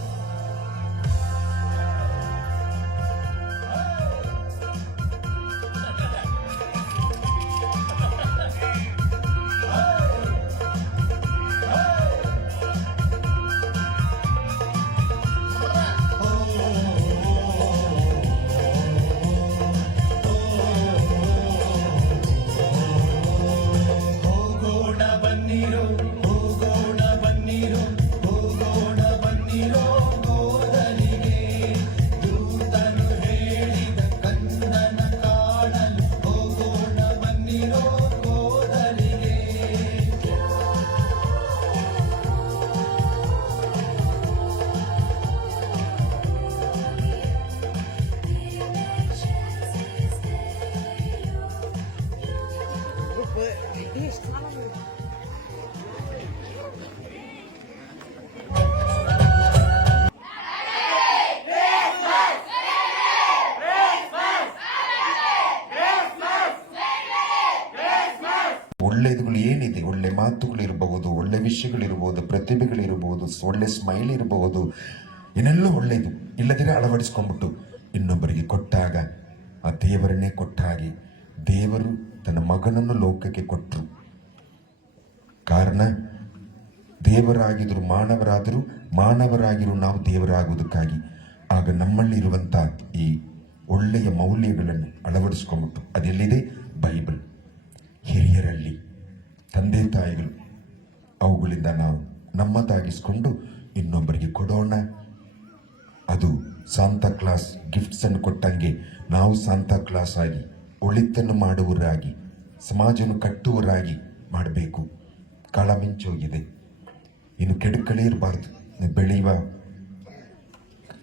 ಒಳ್ಳೆಯದುಗಳು ಏನಿದೆ, ಒಳ್ಳೆ ಮಾತುಗಳಿರಬಹುದು, ಒಳ್ಳೆ ವಿಷಯಗಳಿರಬಹುದು, ಪ್ರತಿಭೆಗಳಿರಬಹುದು, ಒಳ್ಳೆ ಸ್ಮೈಲ್ ಇರಬಹುದು, ಏನೆಲ್ಲ ಒಳ್ಳೆಯದು ಇಲ್ಲದಿರ ಅಳವಡಿಸ್ಕೊಂಡ್ಬಿಟ್ಟು ಇನ್ನೊಬ್ಬರಿಗೆ ಕೊಟ್ಟಾಗ ಆ ದೇವರನ್ನೇ ಕೊಟ್ಟ ಹಾಗೆ ದೇವರು ತನ್ನ ಮಗನನ್ನು ಲೋಕಕ್ಕೆ ಕೊಟ್ಟರು. ಕಾರಣ ದೇವರಾಗಿದ್ರು ಮಾನವರಾದರೂ, ಮಾನವರಾಗಿರು ನಾವು ದೇವರಾಗುವುದಕ್ಕಾಗಿ. ಆಗ ನಮ್ಮಲ್ಲಿರುವಂಥ ಈ ಒಳ್ಳೆಯ ಮೌಲ್ಯಗಳನ್ನು ಅಳವಡಿಸ್ಕೊಂಬಿಟ್ಟು ಅದೆಲ್ಲಿದೆ? ಬೈಬಲ್, ಹಿರಿಯರಲ್ಲಿ, ತಂದೆ ತಾಯಿಗಳು, ಅವುಗಳಿಂದ ನಾವು ನಮ್ಮದಾಗಿಸ್ಕೊಂಡು ಇನ್ನೊಬ್ಬರಿಗೆ ಕೊಡೋಣ. ಅದು ಸಾಂತಾ ಕ್ಲಾಸ್ ಗಿಫ್ಟ್ಸ್ ಅನ್ನು ಕೊಟ್ಟಂಗೆ ನಾವು ಸಾಂತಾ ಕ್ಲಾಸ್ ಆಗಿ ಒಳಿತನ್ನು ಮಾಡುವವರಾಗಿ ಸಮಾಜವನ್ನು ಕಟ್ಟುವವರಾಗಿ ಮಾಡಬೇಕು. ಕಾಲ ಮಿಂಚೋಗಿದೆ, ಇನ್ನು ಕೆಡುಕಲೇ ಇರಬಾರ್ದು. ಬೆಳೆಯುವ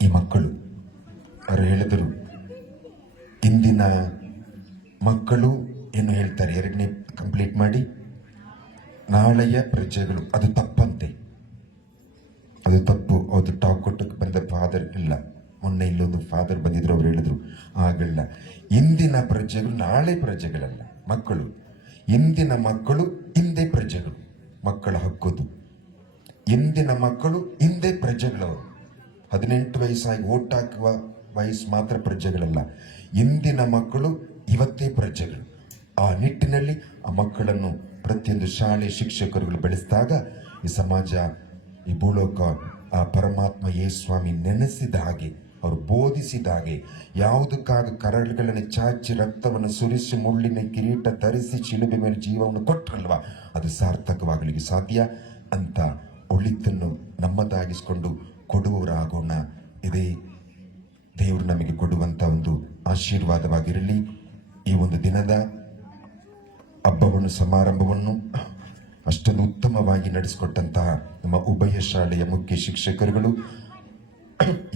ಈ ಮಕ್ಕಳು ಅವರು ಹೇಳಿದರು, ಇಂದಿನ ಮಕ್ಕಳು ಏನು ಹೇಳ್ತಾರೆ, 2ನೇ ಕಂಪ್ಲೀಟ್ ಮಾಡಿ, ನಾಳೆಯ ಪ್ರಜೆಗಳು. ಅದು ತಪ್ಪಂತೆ, ಅದು ತಪ್ಪು. ಅದು ಟಾಕ್ ಕೊಟ್ಟಕ್ಕೆ ಬಂದ ಫಾದರ್ ಇಲ್ಲ, ಮೊನ್ನೆ ಇಲ್ಲೊಂದು ಫಾದರ್ ಬಂದಿದ್ರು, ಅವ್ರು ಹೇಳಿದ್ರು ಆಗಲ್ಲ. ಇಂದಿನ ಪ್ರಜೆಗಳು ನಾಳೆ ಪ್ರಜೆಗಳಲ್ಲ ಮಕ್ಕಳು. ಇಂದಿನ ಮಕ್ಕಳು ಹಿಂದೆ ಪ್ರಜೆಗಳು. ಮಕ್ಕಳ ಹಕ್ಕೋದು ಇಂದಿನ ಮಕ್ಕಳು ಹಿಂದೆ ಪ್ರಜೆಗಳವರು. 18 ವಯಸ್ಸಾಗಿ ಓಟ್ ಹಾಕುವ ವಯಸ್ಸು ಮಾತ್ರ ಪ್ರಜೆಗಳಲ್ಲ, ಇಂದಿನ ಮಕ್ಕಳು ಇವತ್ತೇ ಪ್ರಜೆಗಳು. ಆ ನಿಟ್ಟಿನಲ್ಲಿ ಆ ಮಕ್ಕಳನ್ನು ಪ್ರತಿಯೊಂದು ಶಾಲೆ ಶಿಕ್ಷಕರುಗಳು ಬೆಳೆಸಿದಾಗ ಈ ಸಮಾಜ, ಈ ಭೂಲೋಕ ಆ ಪರಮಾತ್ಮ ಯೇಸ್ವಾಮಿ ನೆನೆಸಿದ ಹಾಗೆ, ಅವರು ಬೋಧಿಸಿದ ಹಾಗೆ, ಯಾವುದಕ್ಕಾಗ ಕರಳುಗಳನ್ನು ಚಾಚಿ ರಕ್ತವನ್ನು ಸುರಿಸಿ ಮುಳ್ಳಿನ ಕಿರೀಟ ಧರಿಸಿ ಶಿಲುಬೆ ಮೇಲೆ ಜೀವವನ್ನು ಕೊಟ್ಟರಲ್ವಾ, ಅದು ಸಾರ್ಥಕವಾಗಲಿಕ್ಕೆ ಸಾಧ್ಯ. ಅಂತ ಒಳಿತನ್ನು ನಮ್ಮದಾಗಿಸ್ಕೊಂಡು ಕೊಡುವವರಾಗೋಣ. ಇದೇ ದೇವರು ನಮಗೆ ಕೊಡುವಂಥ ಒಂದು ಆಶೀರ್ವಾದವಾಗಿರಲಿ. ಈ ಒಂದು ದಿನದ ಹಬ್ಬವನ್ನು, ಸಮಾರಂಭವನ್ನು ಅಷ್ಟೊಂದು ಉತ್ತಮವಾಗಿ ನಡೆಸಿಕೊಟ್ಟಂತಹ ನಮ್ಮ ಉಭಯ ಶಾಲೆಯ ಮುಖ್ಯ ಶಿಕ್ಷಕರುಗಳು,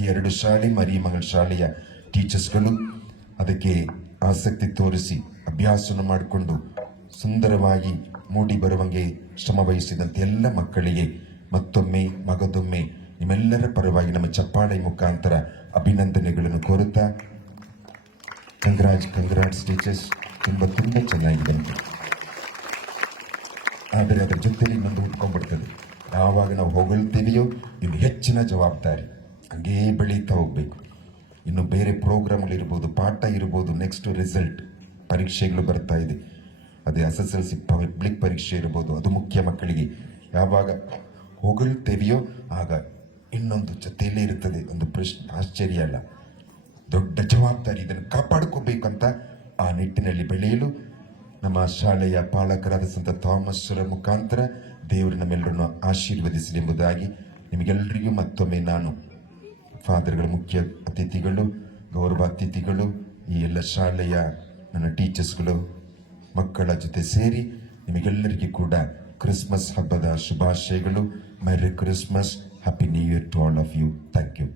ಈ 2 ಶಾಲೆ ಮರಿಮಗಳ ಶಾಲೆಯ ಟೀಚರ್ಸ್ಗಳು, ಅದಕ್ಕೆ ಆಸಕ್ತಿ ತೋರಿಸಿ ಅಭ್ಯಾಸವನ್ನು ಮಾಡಿಕೊಂಡು ಸುಂದರವಾಗಿ ಮೂಡಿ ಬರುವಂಗೆ ಶ್ರಮ ವಹಿಸಿದಂಥ ಎಲ್ಲ ಮಕ್ಕಳಿಗೆ ಮತ್ತೊಮ್ಮೆ ಮಗದೊಮ್ಮೆ ನಿಮ್ಮೆಲ್ಲರ ಪರವಾಗಿ ನಮ್ಮ ಚಪ್ಪಾಳೆ ಮುಖಾಂತರ ಅಭಿನಂದನೆಗಳನ್ನು ಕೋರುತ್ತಾ, ಕಂಗ್ರಾಟ್ಸ್ ಟೀಚರ್ಸ್, ತುಂಬ ಚೆನ್ನಾಗಿ ಬಂತು. ಆದರೆ ಅದರ ಜೊತೆಲಿ ಇನ್ನೊಂದು ಉಟ್ಕೊಂಡ್ಬಿಡ್ತದೆ, ಯಾವಾಗ ನಾವು ಹೊಗಳ್ತೀವಿಯೋ ಇನ್ನು ಹೆಚ್ಚಿನ ಜವಾಬ್ದಾರಿ ಹಂಗೇ ಬೆಳೀತಾ ಹೋಗ್ಬೇಕು. ಇನ್ನು ಬೇರೆ ಪ್ರೋಗ್ರಾಮ್ಗಳಿರ್ಬೋದು, ಪಾಠ ಇರ್ಬೋದು, ನೆಕ್ಸ್ಟ್ ರಿಸಲ್ಟ್ ಪರೀಕ್ಷೆಗಳು ಬರ್ತಾ ಇದೆ, ಅದೇ SSLC ಪಬ್ಲಿಕ್ ಪರೀಕ್ಷೆ ಇರ್ಬೋದು, ಅದು ಮುಖ್ಯ ಮಕ್ಕಳಿಗೆ. ಯಾವಾಗ ಹೊಗಳ್ತೇವೆಯೋ ಆಗ ಇನ್ನೊಂದು ಜೊತೆಯಲ್ಲೇ ಇರ್ತದೆ ಒಂದು ಪ್ರಶ್ನೆ. ಆಶ್ಚರ್ಯ ಅಲ್ಲ, ದೊಡ್ಡ ಜವಾಬ್ದಾರಿ. ಇದನ್ನು ಕಾಪಾಡ್ಕೋಬೇಕಂತ ಆ ನಿಟ್ಟಿನಲ್ಲಿ ಬೆಳೆಯಲು ನಮ್ಮ ಶಾಲೆಯ ಪಾಲಕರಾದ ಸಂತ ಥಾಮಸ್ರ ಮುಖಾಂತರ ದೇವರು ನಮ್ಮೆಲ್ಲರನ್ನು ಆಶೀರ್ವದಿಸಲಿ ಎಂಬುದಾಗಿ ನಿಮಗೆಲ್ಲರಿಗೂ ಮತ್ತೊಮ್ಮೆ ನಾನು, ಫಾದರ್ಗಳ ಮುಖ್ಯ ಅತಿಥಿಗಳು, ಗೌರವ ಅತಿಥಿಗಳು, ಈ ಎಲ್ಲ ಶಾಲೆಯ ನನ್ನ ಟೀಚರ್ಸ್ಗಳು, ಮಕ್ಕಳ ಜೊತೆ ಸೇರಿ ನಿಮಗೆಲ್ಲರಿಗೂ ಕೂಡ ಕ್ರಿಸ್ಮಸ್ ಹಬ್ಬದ ಶುಭಾಶಯಗಳು. Merry Christmas, happy new year to all of you. Thank you.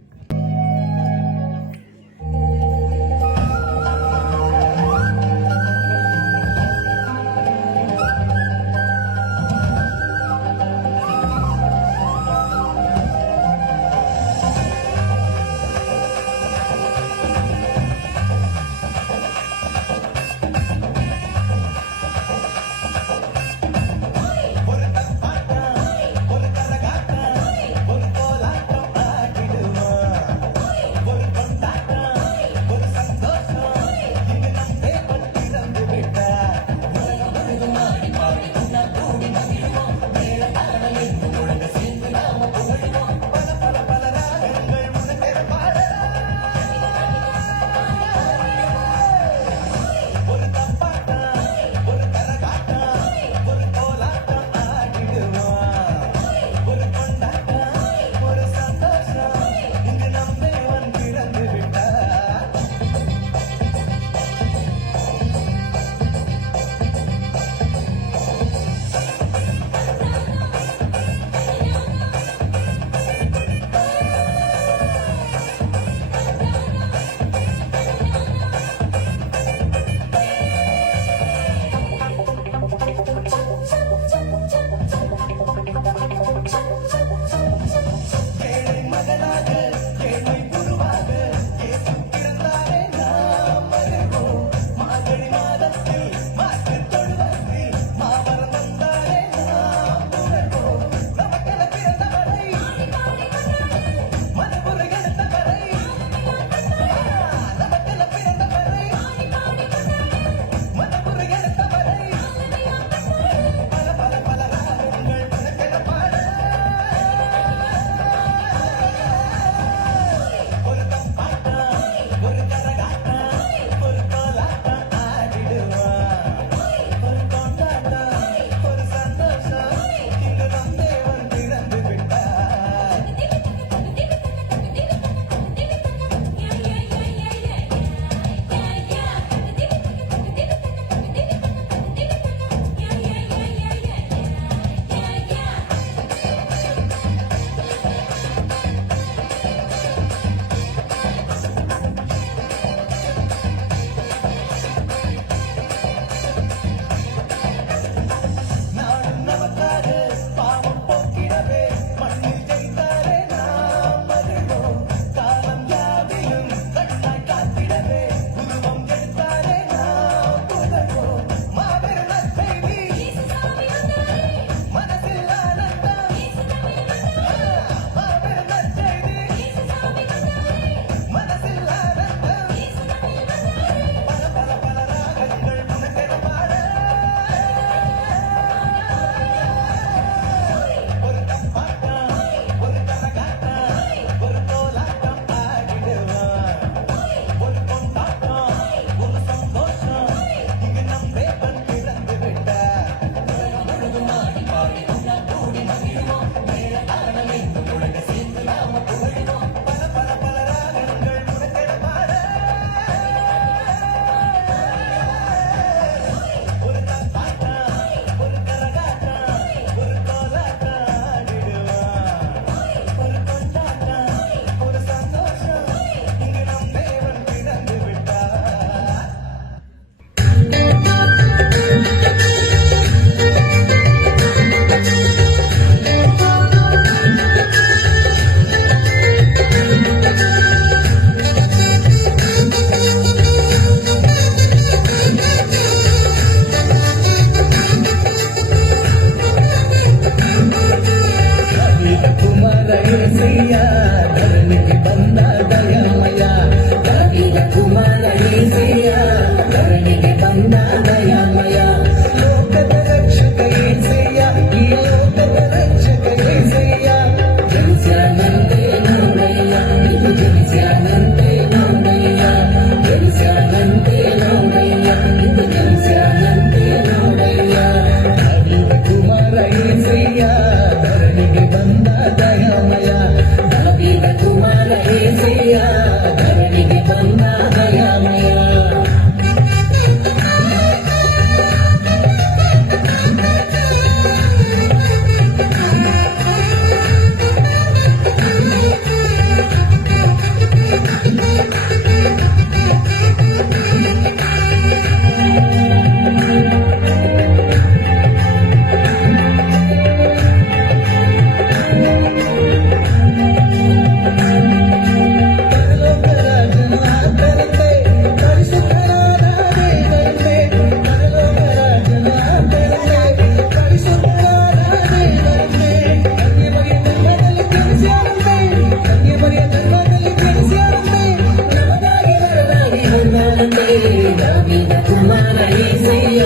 ನಾಡುವಂತೆ ದಾವಿದ ಕುಮಾರ యేసయ్య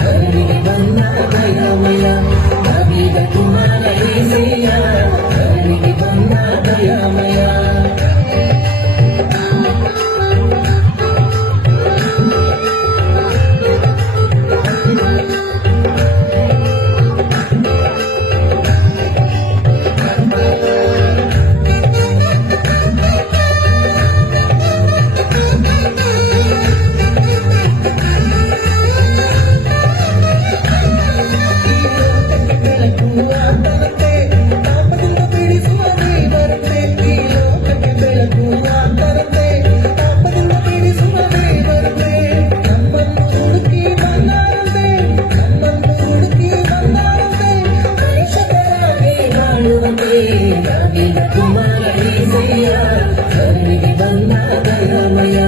ಧರಣಿಗೆ ಬಂದ ದಯಾಮಯ ದಾವಿದ ಕುಮಾರ యేసయ్య ಧರಣಿಗೆ ಬಂದ ದಯಾಮಯ ದಾವಿದ ಕುಮಾರ యేసయ్య ಧರಣಿಗೆ ಬಂದ ದಯಾಮಯ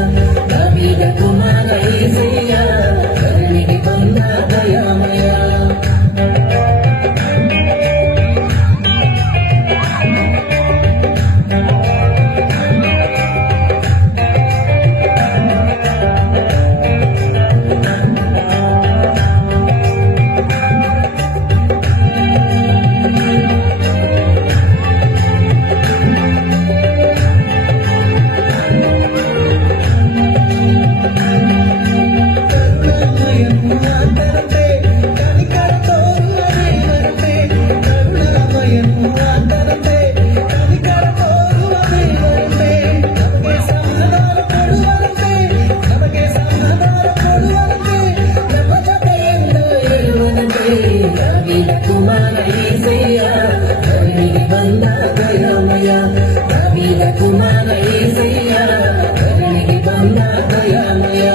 ದಾವಿದ ಕುಮಾರ యేసయ్య ಧರಣಿಗೆ ಬಂದ ದಯಾಮಯ ದಾವಿದ ಕುಮಾರ యేసయ్య ಧರಣಿಗೆ ಬಂದ ದಯಾಮಯ ದಾವಿದ ಕುಮಾರ యేసయ్య ಧರಣಿಗೆ ಬಂದ ದಯಾಮಯ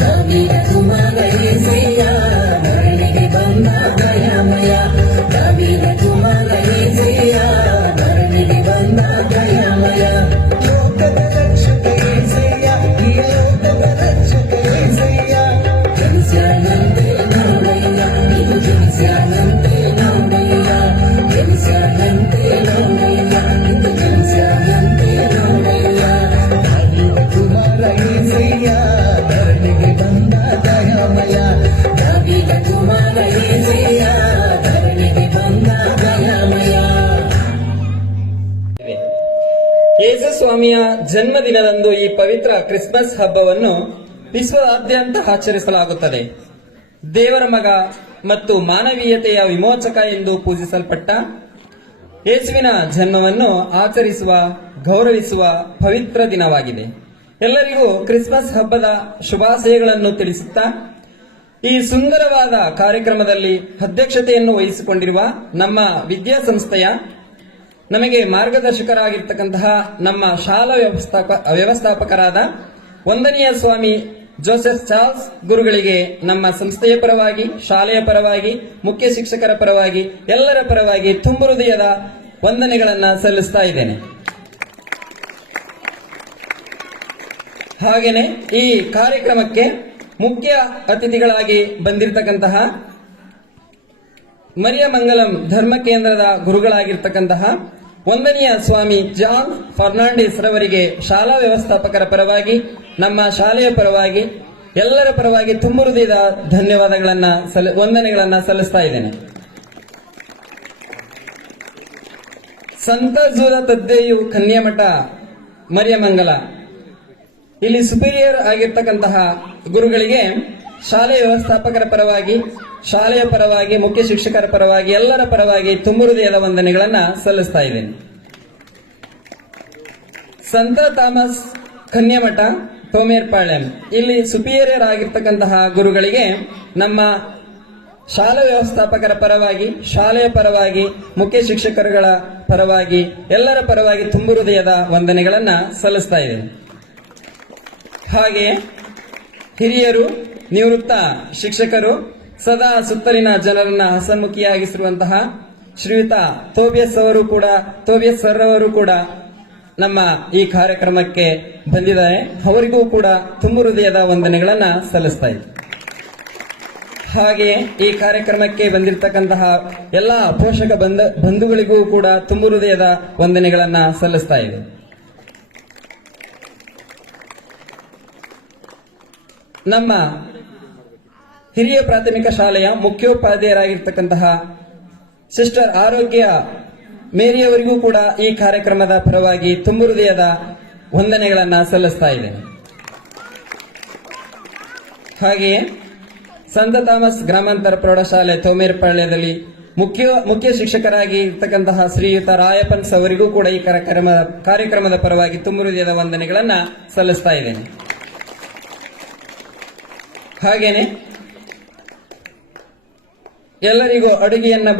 ದಾವಿದ ಕುಮಾರ యేసయ్య ಧರಣಿಗೆ ಬಂದ ದಯಾಮಯ ದಾವಿದ ಕುಮಾರ యేಸయ్య ಧರಣಿಗೆ ಬಂದ ದಯಾಮಯ ಲೋಕದ ರಕ್ಷಕ యేసయ్య ಈ ಲೋಕದ ರಕ್ಷಕ యేసయ్ಯ ಜನಿಸ್ಯಾನಂತೆ ನೋಡಯ್ಯ ಇದು ಜನಿಸ್ಯಾನಂತೆ ನೋಡಯ್ಯ ಜನಿಸ್ಯಾನಂತೆ ನೋಡಯ್ಯ ಇದು ಜನಿಸ್ಯಾನಂತೆ ನೋಡಯ್ಯ ದಾವಿದ ಕುಮಾರ యేసయ్య ಧರಣಿಗೆ ಬಂದ ದಯಾಮಯ ದಾವಿದ ಕುಮಾರ యేಸయ్ಯ ಧರಣಿಗೆ ಬಂದ ದಯಾಮಯ ಯೇಸುಸ್ವಾಮಿಯ ಜನ್ಮದಿನದಂದು ಈ ಪವಿತ್ರ ಕ್ರಿಸ್ಮಸ್ ಹಬ್ಬವನ್ನು ವಿಶ್ವದಾದ್ಯಂತ ಆಚರಿಸಲಾಗುತ್ತದೆ. ದೇವರ ಮಗ ಮತ್ತು ಮಾನವೀಯತೆಯ ವಿಮೋಚಕ ಎಂದು ಪೂಜಿಸಲ್ಪಟ್ಟ ಯೇಸುವಿನ ಜನ್ಮವನ್ನು ಆಚರಿಸುವ ಗೌರವಿಸುವ ಪವಿತ್ರ ದಿನವಾಗಿದೆ. ಎಲ್ಲರಿಗೂ ಕ್ರಿಸ್ಮಸ್ ಹಬ್ಬದ ಶುಭಾಶಯಗಳನ್ನು ತಿಳಿಸುತ್ತಾ ಈ ಸುಂದರವಾದ ಕಾರ್ಯಕ್ರಮದಲ್ಲಿ ಅಧ್ಯಕ್ಷತೆಯನ್ನು ವಹಿಸಿಕೊಂಡಿರುವ ನಮ್ಮ ವಿದ್ಯಾಸಂಸ್ಥೆಯ ನಮಗೆ ಮಾರ್ಗದರ್ಶಕರಾಗಿರ್ತಕ್ಕಂತಹ ನಮ್ಮ ಶಾಲಾ ವ್ಯವಸ್ಥಾಪಕರಾದ ವಂದನೀಯ ಸ್ವಾಮಿ ಜೋಸೆಫ್ ಚಾರ್ಲ್ಸ್ ಗುರುಗಳಿಗೆ ನಮ್ಮ ಸಂಸ್ಥೆಯ ಪರವಾಗಿ, ಶಾಲೆಯ ಪರವಾಗಿ, ಮುಖ್ಯ ಶಿಕ್ಷಕರ ಪರವಾಗಿ, ಎಲ್ಲರ ಪರವಾಗಿ ತುಂಬು ಹೃದಯದ ವಂದನೆಗಳನ್ನು ಸಲ್ಲಿಸ್ತಾ ಇದ್ದೇನೆ. ಹಾಗೇನೆ ಈ ಕಾರ್ಯಕ್ರಮಕ್ಕೆ ಮುಖ್ಯ ಅತಿಥಿಗಳಾಗಿ ಬಂದಿರತಕ್ಕಂತಹ ಮರಿಯಮಂಗಲಂ ಧರ್ಮ ಕೇಂದ್ರದ ಗುರುಗಳಾಗಿರ್ತಕ್ಕಂತಹ ವಂದನೀಯ ಸ್ವಾಮಿ ಜಾನ್ ಫರ್ನಾಂಡಿಸ್ ರವರಿಗೆ ಶಾಲಾ ವ್ಯವಸ್ಥಾಪಕರ ಪರವಾಗಿ, ನಮ್ಮ ಶಾಲೆಯ ಪರವಾಗಿ, ಎಲ್ಲರ ಪರವಾಗಿ ತುಂಬು ಹೃದಯದ ಧನ್ಯವಾದಗಳನ್ನ ವಂದನೆಗಳನ್ನ ಸಲ್ಲಿಸ್ತಾ ಇದ್ದೇನೆ. ಸಂತ ಜೂದ ತದ್ದೇಯು ಕನ್ಯಾಮಠ ಮರಿಯಮಂಗಲ ಇಲ್ಲಿ ಸುಪೀರಿಯರ್ ಆಗಿರ್ತಕ್ಕಂತಹ ಗುರುಗಳಿಗೆ ಶಾಲೆಯ ವ್ಯವಸ್ಥಾಪಕರ ಪರವಾಗಿ, ಶಾಲೆಯ ಪರವಾಗಿ, ಮುಖ್ಯ ಶಿಕ್ಷಕರ ಪರವಾಗಿ, ಎಲ್ಲರ ಪರವಾಗಿ ತುಂಬು ಹೃದಯದ ವಂದನೆಗಳನ್ನ ಸಲ್ಲಿಸ್ತಾ ಇದ್ದೇನೆ. ಸಂತ ಥಾಮಸ್ ಕನ್ಯಾಮಠ ತೋಮೇರ್ಪಾಳ್ಯಂ. ಇಲ್ಲಿ ಸುಪೀರಿಯರ್ ಆಗಿರ್ತಕ್ಕಂತಹ ಗುರುಗಳಿಗೆ ನಮ್ಮ ಶಾಲಾ ವ್ಯವಸ್ಥಾಪಕರ ಪರವಾಗಿ, ಶಾಲೆಯ ಪರವಾಗಿ, ಮುಖ್ಯ ಶಿಕ್ಷಕರುಗಳ ಪರವಾಗಿ, ಎಲ್ಲರ ಪರವಾಗಿ ತುಂಬು ಹೃದಯದ ವಂದನೆಗಳನ್ನ ಸಲ್ಲಿಸ್ತಾ ಇದ್ದೇನೆ. ಹಾಗೆಯೇ ಹಿರಿಯರು, ನಿವೃತ್ತ ಶಿಕ್ಷಕರು, ಸದಾ ಸುತ್ತಲಿನ ಜನರನ್ನ ಹಸನ್ಮುಖಿಯಾಗಿಸಿರುವಂತಹ ಶ್ರೀಯುತ ತೋಬಿಯಸ್ ಸರ್ ಅವರು ಕೂಡ ನಮ್ಮ ಈ ಕಾರ್ಯಕ್ರಮಕ್ಕೆ ಬಂದಿದ್ದಾರೆ. ಅವರಿಗೂ ಕೂಡ ತುಂಬು ಹೃದಯದ ವಂದನೆಗಳನ್ನ ಸಲ್ಲಿಸ್ತಾ ಇದ್ದೀನಿ. ಹಾಗೆಯೇ ಈ ಕಾರ್ಯಕ್ರಮಕ್ಕೆ ಬಂದಿರತಕ್ಕಂತಹ ಎಲ್ಲ ಪೋಷಕ ಬಂಧುಗಳಿಗೂ ಕೂಡ ತುಂಬು ಹೃದಯದ ವಂದನೆಗಳನ್ನ ಸಲ್ಲಿಸ್ತಾ ಇದೆ. ನಮ್ಮ ಹಿರಿಯ ಪ್ರಾಥಮಿಕ ಶಾಲೆಯ ಮುಖ್ಯೋಪಾಧ್ಯಾಯರಾಗಿರ್ತಕ್ಕಂತಹ ಸಿಸ್ಟರ್ ಆರೋಗ್ಯ ಮೇರಿಯವರಿಗೂ ಕೂಡ ಈ ಕಾರ್ಯಕ್ರಮದ ಪರವಾಗಿ ತುಂಬು ಹೃದಯದ ವಂದನೆಗಳನ್ನ ಸಲ್ಲಿಸ್ತಾ ಇದ್ದೇನೆ. ಹಾಗೆಯೇ ಸಂತ ಥಾಮಸ್ ಗ್ರಾಮಾಂತರ ಪ್ರೌಢಶಾಲೆ ತೋಮೇರ್ಪಾಳ್ಯದಲ್ಲಿ ಮುಖ್ಯ ಶಿಕ್ಷಕರಾಗಿ ಇರ್ತಕ್ಕಂತಹ ಶ್ರೀಯುತ ರಾಯಪ್ಪನ್ಸ್ ಅವರಿಗೂ ಕೂಡ ಈ ಕಾರ್ಯಕ್ರಮದ ಪರವಾಗಿ ತುಂಬು ಹೃದಯದ ವಂದನೆಗಳನ್ನ ಸಲ್ಲಿಸ್ತಾ ಇದ್ದೇನೆ. ಹಾಗೇನೆ ಎಲ್ಲರಿಗೂ ಅಡುಗೆಯನ್ನ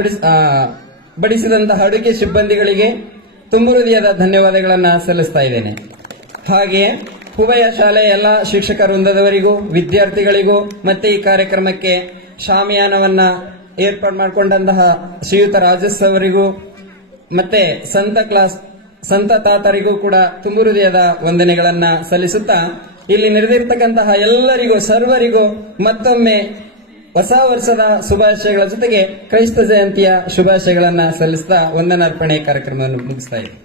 ಬಡಿಸಿದಂತಹ ಅಡುಗೆ ಸಿಬ್ಬಂದಿಗಳಿಗೆ ತುಂಬು ಹೃದಯದ ಧನ್ಯವಾದಗಳನ್ನ ಸಲ್ಲಿಸ್ತಾ ಇದ್ದೇನೆ. ಹಾಗೆಯೇ ಉಭಯ ಶಾಲೆಯ ಎಲ್ಲ ಶಿಕ್ಷಕ ವೃಂದದವರಿಗೂ, ವಿದ್ಯಾರ್ಥಿಗಳಿಗೂ, ಮತ್ತೆ ಈ ಕಾರ್ಯಕ್ರಮಕ್ಕೆ ಶಾಮಿಯಾನವನ್ನ ಏರ್ಪಾಡು ಮಾಡಿಕೊಂಡಂತಹ ಶ್ರೀಯುತ ರಾಜಸ್ ಅವರಿಗೂ ಮತ್ತೆ ಸಂತ ತಾತರಿಗೂ ಕೂಡ ತುಂಬು ಹೃದಯದ ವಂದನೆಗಳನ್ನ ಸಲ್ಲಿಸುತ್ತಾ ಇಲ್ಲಿ ನೆರೆದಿರ್ತಕ್ಕಂತಹ ಎಲ್ಲರಿಗೂ, ಸರ್ವರಿಗೂ ಮತ್ತೊಮ್ಮೆ ಹೊಸ ವರ್ಷದ ಶುಭಾಶಯಗಳ ಜೊತೆಗೆ ಕ್ರೈಸ್ತ ಜಯಂತಿಯ ಶುಭಾಶಯಗಳನ್ನ ಸಲ್ಲಿಸ್ತಾ ವಂದನಾರ್ಪಣೆ ಕಾರ್ಯಕ್ರಮವನ್ನು ಮುಗಿಸ್ತಾ ಇದ್ದೀನಿ.